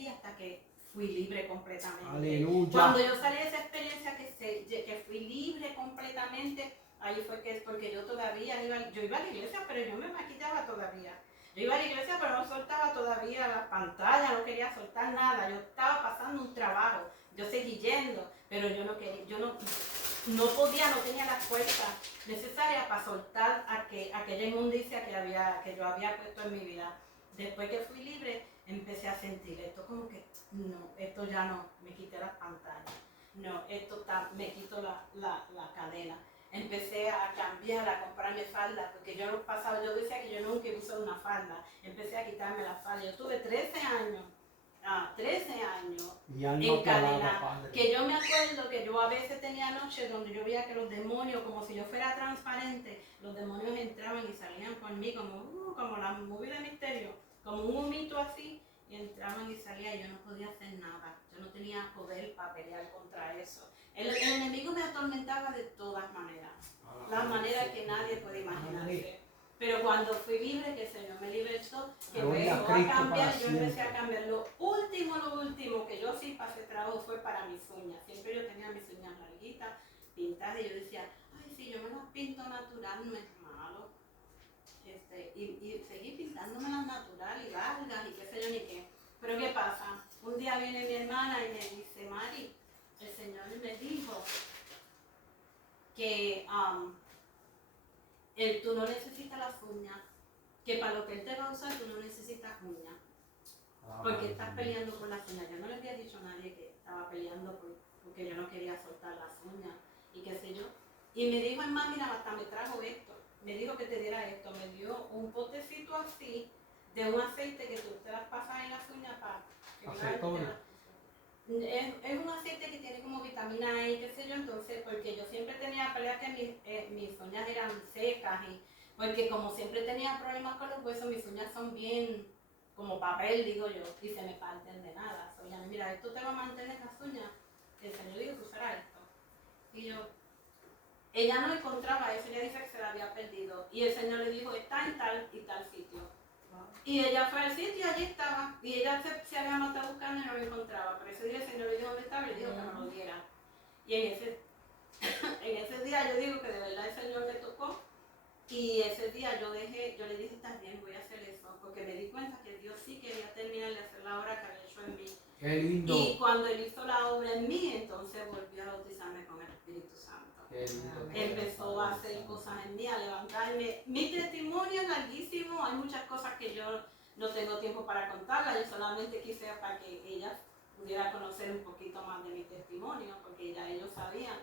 hasta que fui libre completamente. Aleluya. Cuando yo salí de esa experiencia que fui libre completamente, ahí fue que es porque yo todavía iba a la iglesia, pero yo me maquillaba todavía. Yo iba a la iglesia, pero no soltaba todavía la pantalla, no quería soltar nada. Yo estaba pasando un trabajo, yo seguí yendo, pero yo no quería, no podía, no tenía la fuerza necesaria para soltar aquella inmundicia que yo había puesto en mi vida. Después que fui libre, empecé a sentir esto como que, no, esto ya no, me quité las pantallas, no, me quito la cadena. Empecé a cambiar, a comprarme falda, porque yo decía que yo nunca usé una falda, empecé a quitarme la falda. Yo tuve 13 años encadenada, que yo me acuerdo que yo a veces tenía noches donde yo veía que los demonios, como si yo fuera transparente, los demonios entraban y salían por mí como la movie de misterio, como un humito así, y entraban y salían y yo no podía hacer nada, yo no tenía poder para pelear contra eso. El enemigo me atormentaba de todas maneras, las maneras que nadie puede imaginarse. Pero cuando fui libre, que el Señor me libertó, que empezó a cambiar, yo empecé a cambiar. Lo último que yo sí pasé trabajo fue para mis uñas. Siempre yo tenía mis uñas larguitas, pintadas, y yo decía, ay, si yo me las pinto natural, no es malo. Y seguí pintándomelas natural y largas y qué sé yo ni qué. Pero ¿qué pasa? Un día viene mi hermana y me dice, Mari, el Señor me dijo que tú no necesitas las uñas, que para lo que Él te va a usar tú no necesitas uñas, porque estás peleando por las uñas. Yo no le había dicho a nadie que estaba peleando porque yo no quería soltar las uñas y qué sé yo. Y me dijo, hermano, mira, hasta me trajo esto, me dijo que te diera esto, me dio un potecito así de un aceite que tú te las pasas en las uñas para es un aceite que tiene como vitamina E y qué sé yo, entonces, porque yo siempre tenía pelea que mis uñas eran secas y porque como siempre tenía problemas con los huesos, mis uñas son bien como papel, digo yo, y se me parten de nada. Oye, mira, esto te va a mantener las uñas, que el Señor dijo que usara esto. Y ella no encontraba eso, ella dice que se la había perdido. Y el Señor le dijo, está en tal y tal sitio. Y ella fue al sitio y allí estaba. Y ella se había matado buscando y no lo encontraba. Pero ese día el Señor le dijo dónde estaba y le dijo que me lo diera. Y en ese día yo digo que de verdad el Señor me tocó. Y ese día yo le dije, está bien, voy a hacer eso. Porque me di cuenta que Dios sí quería terminar de hacer la obra que había hecho en mí. Qué lindo. Y cuando Él hizo la obra en mí, entonces volvió a bautizarme con el Espíritu Santo. Empezó a hacer cosas en mí, a levantarme. Mi testimonio es larguísimo, hay muchas cosas que yo no tengo tiempo para contarlas, yo solamente quise para que ella pudiera conocer un poquito más de mi testimonio, porque ya ellos sabían,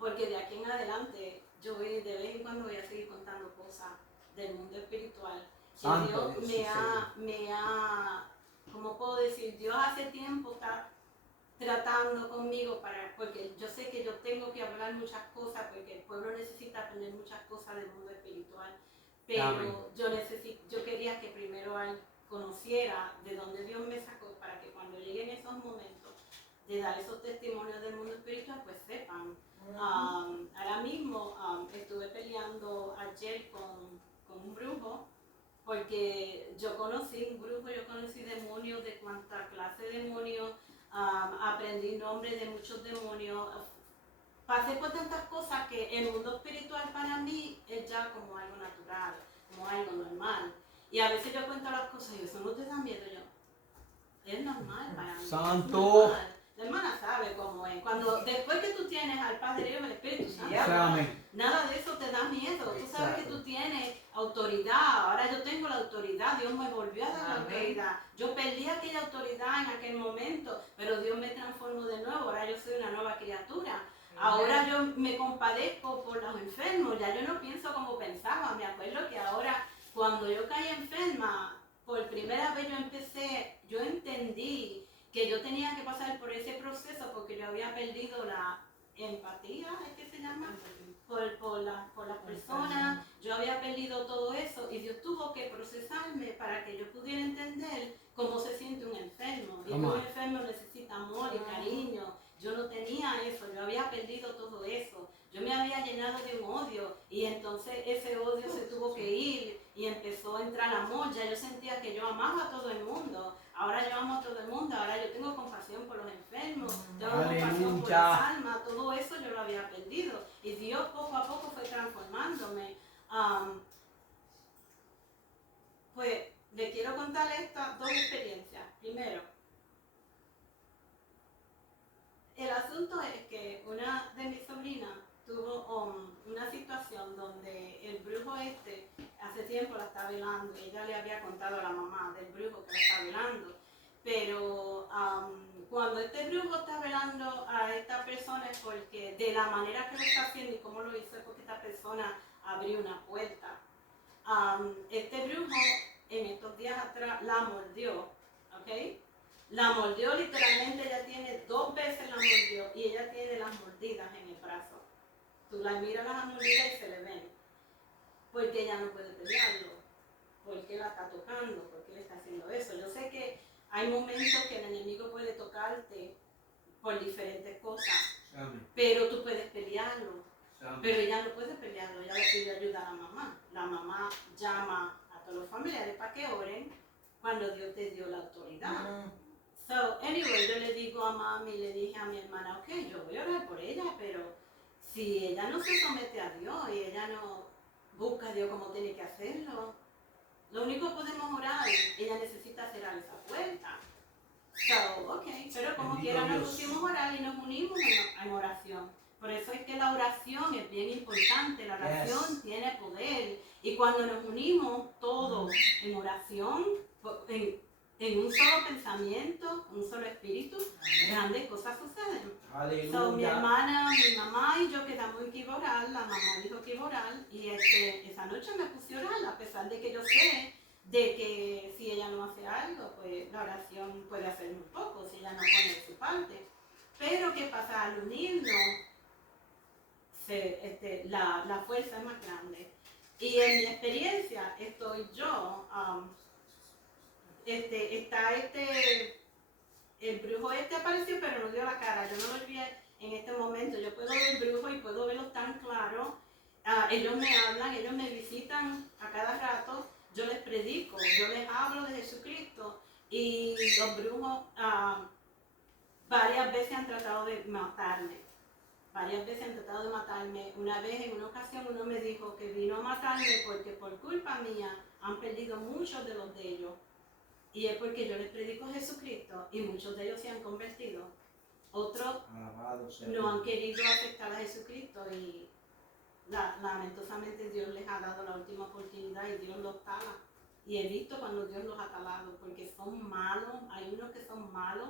porque de aquí en adelante yo de vez en cuando voy a seguir contando cosas del mundo espiritual. Que Dios me ha, ¿cómo puedo decir? Dios hace tiempo está tratando conmigo porque yo sé que yo tengo que hablar muchas cosas porque el pueblo necesita aprender muchas cosas del mundo espiritual, pero yo quería que primero él conociera de dónde Dios me sacó para que cuando lleguen esos momentos de dar esos testimonios del mundo espiritual pues sepan. Ahora mismo estuve peleando ayer con un brujo porque yo conocí un brujo, yo conocí demonios de cuánta clase de demonios, aprendí nombres de muchos demonios, pasé por tantas cosas que el mundo espiritual para mí es ya como algo natural, como algo normal. Y a veces yo cuento las cosas y eso no te da miedo, yo. Es normal para mí. Santo. Es normal. La hermana sabe cómo es. Después que tú tienes al Padre y al Espíritu Santo, Amén. nada de eso te da miedo. Tú sabes que tú tienes autoridad. Ahora yo tengo la autoridad. Dios me volvió a dar la autoridad. Yo perdí aquella autoridad en aquel momento, pero Dios me transformó de nuevo. Ahora yo soy una nueva criatura. Ahora yo me compadezco por los enfermos. Ya yo no pienso como pensaba. Me acuerdo que ahora, cuando yo caí enferma, por primera vez yo entendí que yo tenía que pasar por ese proceso porque yo había perdido la empatía, ¿es que se llama? Por las personas, yo había perdido todo eso y Dios tuvo que procesarme para que yo pudiera entender cómo se siente un enfermo. Y un enfermo necesita amor y cariño. Yo no tenía eso, yo había perdido todo eso. Yo me había llenado de un odio y entonces ese odio se tuvo que ir y empezó a entrar amor. Ya yo sentía que yo amaba a todo el mundo. Ahora yo amo a todo el mundo. Ahora yo tengo compasión por los enfermos, tengo compasión por las almas. Todo eso yo lo había perdido. Y Dios poco a poco fue transformándome. Pues le quiero contar estas dos experiencias. Primero, el asunto es que una de mis sobrinas tuvo una situación donde el brujo hace tiempo la está velando. Ella le había contado a la mamá del brujo que la está velando. Pero cuando este brujo está velando a esta persona es porque de la manera que lo está haciendo y cómo lo hizo es porque esta persona abrió una puerta. Este brujo en estos días atrás la mordió, ¿ok? La mordió literalmente, ella tiene 2 veces la mordió y ella tiene las mordidas en el brazo. Tú la miras las mordidas y se le ven. Porque ella no puede pelearlo. Porque la está tocando, porque le está haciendo eso. Yo sé que hay momentos que el enemigo puede tocarte por diferentes cosas. Pero tú puedes pelearlo. Pero ella no puede pelearlo, ella le pide ayuda a la mamá. La mamá llama a todos los familiares para que oren cuando Dios te dio la autoridad. So, anyway, yo le digo a mami, le dije a mi hermana, ok, yo voy a orar por ella, pero si ella no se somete a Dios y ella no busca a Dios como tiene que hacerlo, lo único que podemos orar, ella necesita cerrar esa puerta. So, ok, pero como quiera nos pusimos a orar y nos unimos en oración. Por eso es que la oración es bien importante, la oración tiene poder. Y cuando nos unimos todos en oración, en un solo pensamiento, un solo espíritu, grandes cosas suceden. So, mi hermana, mi mamá y yo quedamos en que iba a orar, la mamá dijo que iba a orar y esa noche me puse a orar, a pesar de que yo sé de que si ella no hace algo, pues la oración puede hacer muy poco, si ella no pone su parte. Pero ¿qué pasa? Al unirnos, la fuerza es más grande. Y en mi experiencia estoy yo, el brujo apareció pero no dio la cara, yo no lo vi en este momento, yo puedo ver el brujo y puedo verlo tan claro, ellos me hablan, ellos me visitan a cada rato, yo les predico, yo les hablo de Jesucristo y los brujos varias veces han tratado de matarme. Una vez, en una ocasión, uno me dijo que vino a matarme porque por culpa mía han perdido muchos de los de ellos. Y es porque yo les predico a Jesucristo y muchos de ellos se han convertido. Otros no han querido aceptar a Jesucristo y lamentosamente Dios les ha dado la última oportunidad y Dios los tala. Y he visto cuando Dios los ha talado porque son malos, hay unos que son malos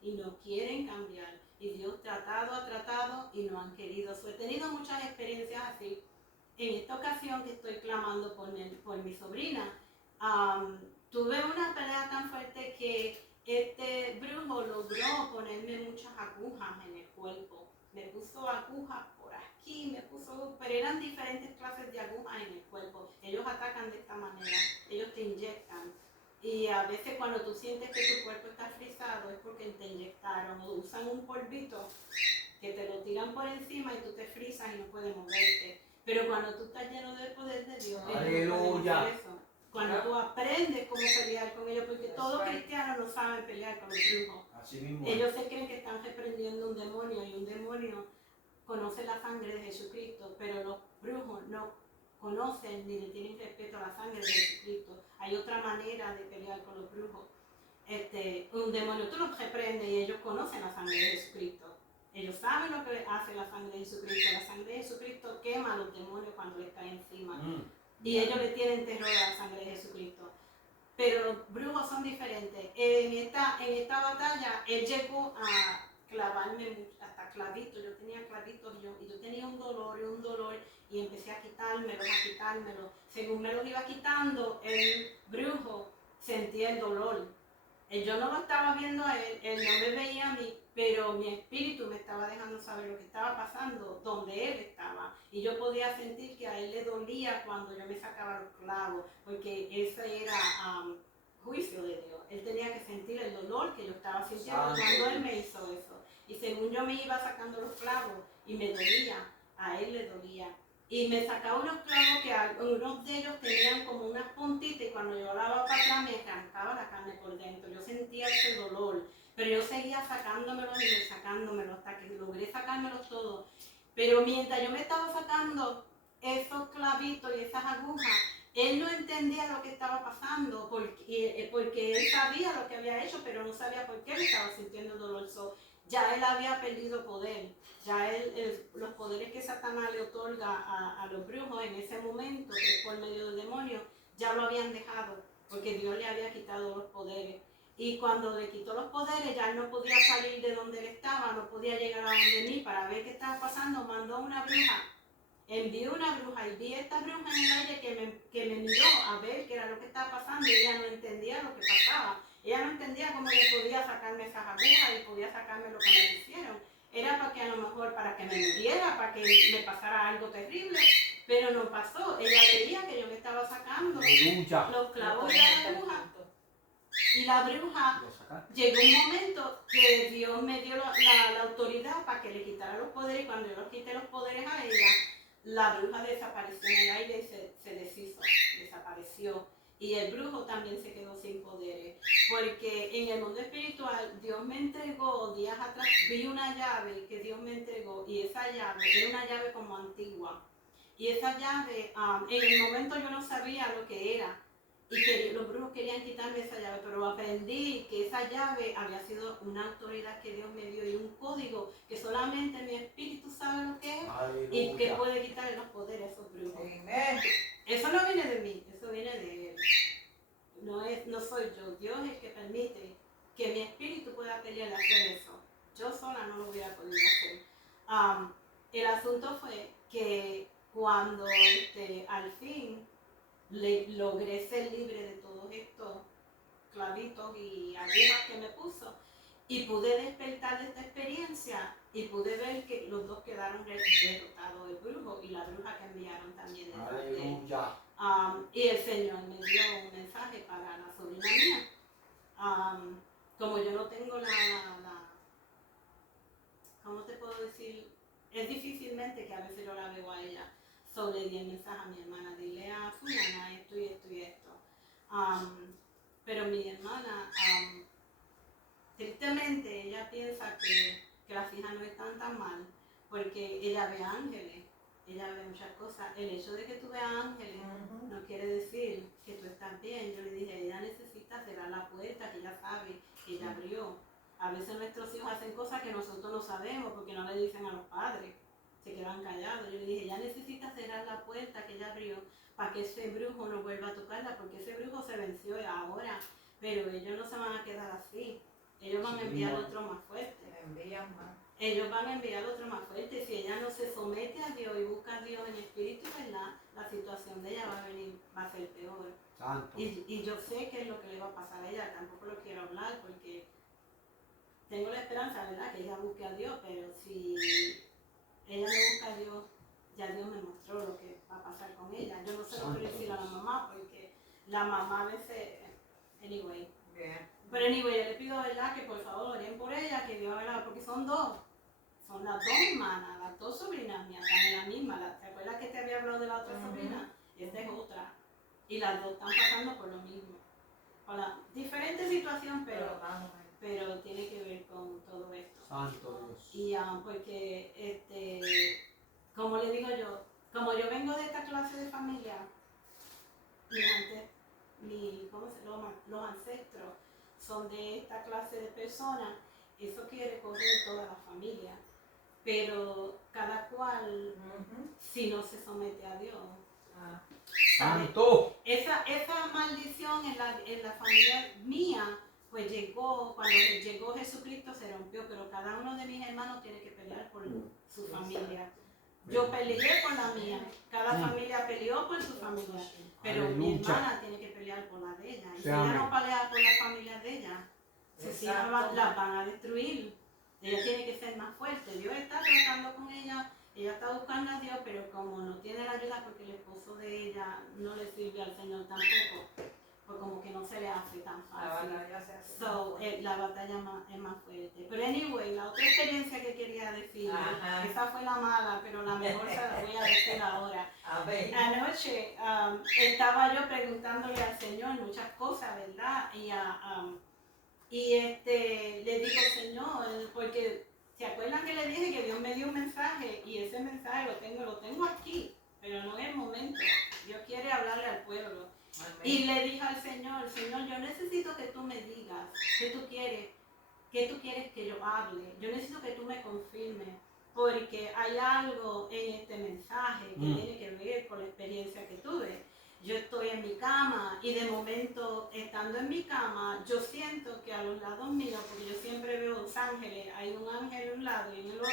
y no quieren cambiar. Y Dios ha tratado y no han querido. He tenido muchas experiencias así. En esta ocasión que estoy clamando por mi sobrina, tuve una pelea tan fuerte que este brujo logró ponerme muchas agujas en el cuerpo. Me puso agujas por aquí, pero eran diferentes clases de agujas en el cuerpo. Ellos atacan de esta manera, ellos te inyectan. Y a veces cuando tú sientes que tu cuerpo está frisado es porque te inyectaron o usan un polvito que te lo tiran por encima y tú te frisas y no puedes moverte. Pero cuando tú estás lleno del poder de Dios, ellos no pueden hacer eso. Cuando tú aprendes cómo pelear con ellos, porque todos cristianos no saben pelear con los brujos. Así mismo. Ellos se creen que están reprendiendo un demonio y un demonio conoce la sangre de Jesucristo, pero los brujos no conocen ni le tienen respeto a la sangre de Jesucristo. Hay otra manera de pelear con los brujos. Un demonio tú los reprendes y ellos conocen la sangre de Jesucristo. Ellos saben lo que hace la sangre de Jesucristo. La sangre de Jesucristo quema a los demonios cuando les cae encima. Y ellos le tienen terror a la sangre de Jesucristo. Pero los brujos son diferentes. En esta batalla, él llegó a clavarme hasta clavitos. Yo tenía clavitos y yo tenía un dolor y empecé a quitármelos. Según me los iba quitando, el brujo sentía el dolor. Yo no lo estaba viendo a él no me veía a mí, pero mi espíritu me estaba dejando saber lo que estaba pasando, donde él estaba. Y yo podía sentir que a él le dolía cuando yo me sacaba los clavos, porque ese era juicio de Dios. Él tenía que sentir el dolor que yo estaba sintiendo cuando él me hizo eso. Y según yo me iba sacando los clavos y me dolía, a él le dolía. Y me sacaba unos clavos que algunos de ellos tenían como unas puntitas y cuando yo la daba para atrás me arrancaba la carne por dentro. Yo sentía ese dolor, pero yo seguía sacándomelos hasta que logré sacármelos todos. Pero mientras yo me estaba sacando esos clavitos y esas agujas, él no entendía lo que estaba pasando porque él sabía lo que había hecho, pero no sabía por qué él estaba sintiendo dolor. Ya él había perdido poder. Ya los poderes que Satanás le otorga a los brujos en ese momento, que es por medio del demonio, ya lo habían dejado, porque Dios le había quitado los poderes. Y cuando le quitó los poderes, ya él no podía salir de donde él estaba, no podía llegar a donde mí para ver qué estaba pasando. Mandó una bruja, envió una bruja y vi a esta bruja en el aire que me miró a ver qué era lo que estaba pasando y ella no entendía lo que pasaba. Ella no entendía cómo yo podía sacarme esas agujas y podía sacarme lo que me hicieron. Era para que a lo mejor para que me muriera, para que me pasara algo terrible, pero no pasó. Ella veía que yo me estaba sacando los clavos de la aguja. Y la bruja, llegó un momento que Dios me dio la autoridad para que le quitara los poderes y cuando yo los quité los poderes a ella, la bruja desapareció en el aire y se deshizo, desapareció. Y el brujo también se quedó sin poderes, porque en el mundo espiritual Dios me entregó, días atrás vi una llave que Dios me entregó y esa llave era una llave como antigua. Y esa llave, en el momento yo no sabía lo que era y que los brujos querían quitarme esa llave, pero aprendí que esa llave había sido una autoridad que Dios me dio y un código que solamente mi espíritu sabe lo que es. Aleluya. Y que puede quitarle los poderes a esos brujos. Amen. Eso no viene de mí, eso viene de Él. No soy yo, Dios es el que permite que mi espíritu pueda pelear y hacer eso. Yo sola no lo hubiera podido hacer. El asunto fue que cuando al fin logré ser libre de todos estos clavitos y agujas que me puso y pude despertar de esta experiencia y pude ver que los dos quedaron derrotados, el brujo y la bruja que enviaron también detrás de él. Aleluya. Y el Señor me dio un mensaje para la sobrina mía. Como yo no tengo ¿cómo te puedo decir? Es difícilmente que a veces yo la veo a ella. Le di el mensaje a mi hermana, dile a fulana esto y esto y esto. Pero mi hermana, tristemente, ella piensa que las hijas no están tan mal, porque ella ve ángeles, ella ve muchas cosas. El hecho de que tú veas ángeles no quiere decir que tú estás bien. Yo le dije, ella necesita cerrar la puerta, que ella sabe, que ella abrió. A veces nuestros hijos hacen cosas que nosotros no sabemos porque no le dicen a los padres. Se quedan callados. Yo le dije, ella necesita cerrar la puerta que ella abrió para que ese brujo no vuelva a tocarla, porque ese brujo se venció ahora, pero ellos no se van a quedar así. Ellos van a enviar otro más fuerte. Envían más. ellos van a enviar otro más fuerte. Si ella no se somete a Dios y busca a Dios en espíritu, ¿verdad? La situación de ella va a ser peor. Santo. Y yo sé que es lo que le va a pasar a ella, tampoco lo quiero hablar porque tengo la esperanza, ¿verdad? Que ella busque a Dios, pero si ella no busca a Dios, ya Dios me mostró lo que va a pasar con ella. Yo no sé lo que decir a la mamá porque la mamá a veces, anyway. Bien. Pero anyway, yo le pido, ¿verdad? Que por favor oren por ella, que Dios, ¿verdad? Porque son dos. Son las dos hermanas, las dos sobrinas mías, también la misma. ¿Te acuerdas que te había hablado de la otra sobrina? Esta es otra. Y las dos están pasando por lo mismo. Con la diferente situación, pero tiene que ver con todo esto. Santo Dios. Y porque, como le digo yo, como yo vengo de esta clase de familia, los ancestros son de esta clase de personas, eso quiere correr toda la familia. Pero cada cual, si no se somete a Dios, ¿sabe? Santo. Esa maldición en la familia mía, pues cuando llegó Jesucristo se rompió, pero cada uno de mis hermanos tiene que pelear por su familia. Yo peleé por la mía, cada familia peleó por su familia, pero mi hermana tiene que pelear por la de ella. Y si ella no pelea por la familia de ella, sus hijas las van a destruir. Ella tiene que ser más fuerte. Dios está tratando con ella, ella está buscando a Dios, pero como no tiene la ayuda porque el esposo de ella no le sirve al Señor tampoco, pues como que no se le hace tan fácil. La batalla es más fuerte. Pero anyway, la otra experiencia que quería decir, esa fue la mala, pero la mejor se la voy a decir ahora. Anoche estaba yo preguntándole al Señor muchas cosas, ¿verdad? Y le digo, Señor, porque ¿se acuerdan que le dije que Dios me dio un mensaje? Y ese mensaje lo tengo aquí, pero no en el momento. Dios quiere hablarle al pueblo. Amén. Y le dije al Señor, yo necesito que tú me digas qué tú quieres que yo hable. Yo necesito que tú me confirmes, porque hay algo en este mensaje que tiene que ver con la experiencia que tuve. Yo estoy en mi cama y de momento, estando en mi cama, yo siento que a los lados míos, porque yo siempre veo dos ángeles, hay un ángel en un lado y en el otro,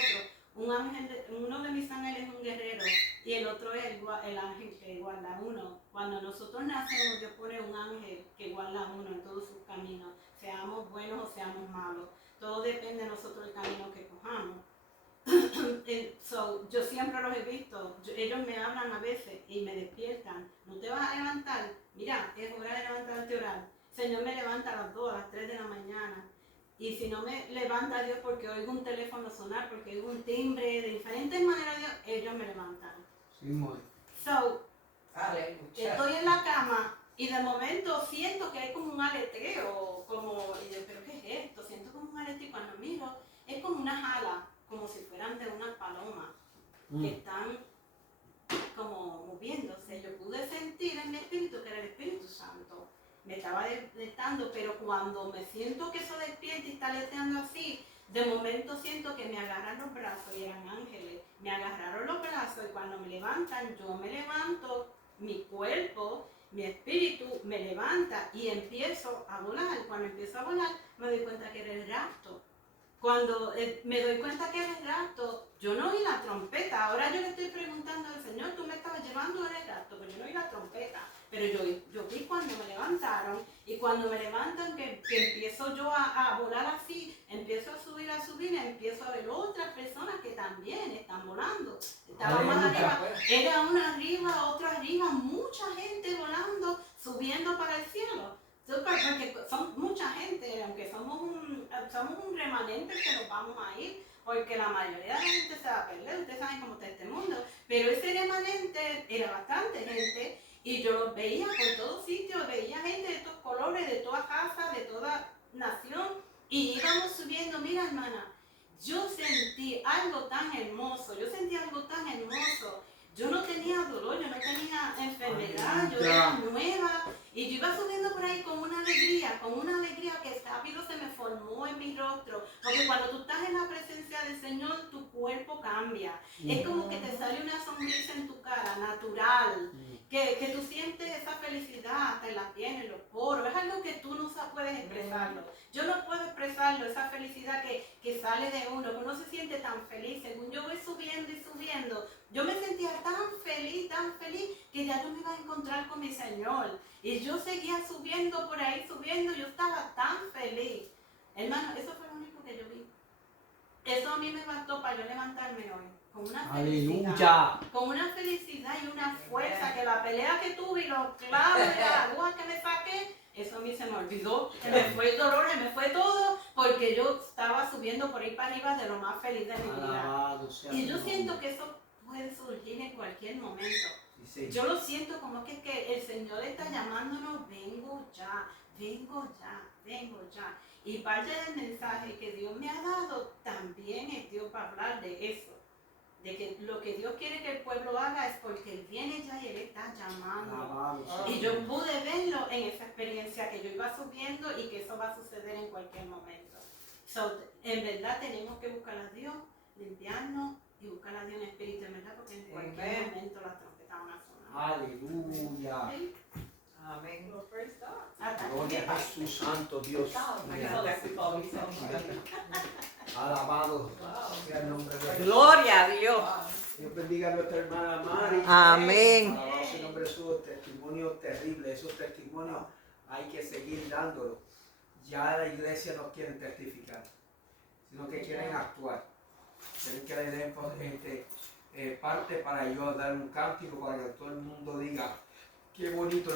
uno de mis ángeles es un guerrero y el otro es el ángel que guarda uno. Cuando nosotros nacemos, Dios pone un ángel que guarda uno en todos sus caminos, seamos buenos o seamos malos. Todo depende de nosotros el camino que cojamos. Yo siempre los he visto, ellos me hablan a veces y me despiertan. No te vas a levantar, mira, es hora de levantarte a orar. Señor me levanta a las 2, a las 3 de la mañana. Y si no me levanta Dios porque oigo un teléfono sonar, porque oigo un timbre, de diferentes maneras Dios, ellos me levantan. Sí, muy. Estoy en la cama y de momento siento que hay como un aletreo, y yo, ¿pero qué es esto? Siento como un aletreo y cuando miro es como una alas, como si fueran de una paloma, que están como moviéndose. Yo pude sentir en mi espíritu que era el Espíritu Santo. Me estaba despertando, pero cuando me siento que eso despierta y está aleteando así, de momento siento que me agarran los brazos y eran ángeles. Me agarraron los brazos y cuando me levantan, yo me levanto, mi cuerpo, mi espíritu me levanta y empiezo a volar. Cuando empiezo a volar, me doy cuenta que era el rapto. Cuando me doy cuenta que era el rapto, yo no oí la trompeta. Ahora yo le estoy preguntando al Señor, tú me estabas llevando al rapto, pero yo no oí la trompeta. Pero yo vi cuando me levantaron y cuando me levantan que empiezo yo a volar así, empiezo a subir, empiezo a ver otras personas que también están volando. Estábamos arriba, era una arriba, otra arriba, mucha gente volando, subiendo para el cielo. Porque son mucha gente, aunque somos un remanente que nos vamos a ir, porque la mayoría de la gente se va a perder, ustedes saben cómo está este mundo, pero ese remanente era bastante gente y yo los veía por todos sitios, veía gente de todos colores, de toda casa, de toda nación y íbamos subiendo. Mira, hermana, yo sentí algo tan hermoso, yo no tenía dolor, yo no tenía enfermedad, yo era nueva y yo iba subiendo por ahí con una alegría que rápido se me formó en mi rostro, porque cuando tú estás en la presencia del Señor, tu cuerpo cambia. cambia. Es como que te sale una sonrisa en tu cara, natural. Que tú sientes esa felicidad hasta en las piernas, en los poros. Es algo que tú no puedes expresarlo. Yo no puedo expresarlo, esa felicidad que sale de uno, que uno se siente tan feliz. Según yo voy subiendo y subiendo, yo me sentía tan feliz, que ya yo me iba a encontrar con mi Señor. Y yo seguía subiendo por ahí, subiendo, yo estaba tan feliz. Hermano, eso fue lo único que yo vi. Eso a mí me bastó para yo levantarme hoy, con una felicidad. Aleluya. Con una felicidad y una fuerza, que la pelea que tuve y los clavos de la aguja que me saqué, eso a mí se me olvidó. Se me fue el dolor, se me fue todo, porque yo estaba subiendo por ahí para arriba de lo más feliz de mi vida. Alabado sea Y yo tu siento nombre. que eso puede surgir en cualquier momento. Sí, Señor. Yo lo siento como que el Señor está llamándonos, vengo ya, vengo ya, vengo ya. Y parte del mensaje que Dios me ha dado también es Dios para hablar de eso. De que lo que Dios quiere que el pueblo haga es porque Él viene ya y Él está llamando. Alabado sea Y tu yo nombre. pude verlo en esa experiencia que yo iba subiendo y que eso va a suceder en cualquier momento. So, en verdad tenemos que buscar a Dios, limpiarnos y buscar a Dios en espíritu, en verdad, porque en cualquier Amen. momento las trompetas van a sonar. Aleluya. Sí. Amén. Well, praise God. Hasta Gloria a Jesús, Santo Dios. I know that we call me something. Alabado Wow. sea el nombre de Jesús. Gloria a Dios. Wow. Dios bendiga a nuestra hermana Mari. Amén. Alabado sea el nombre de Jesús. Testimonio terrible. Esos testimonios hay que seguir dándolos. Ya la iglesia no quiere testificar, sino que quieren actuar. Quieren que le den parte para yo dar un cántico para que todo el mundo diga qué bonito.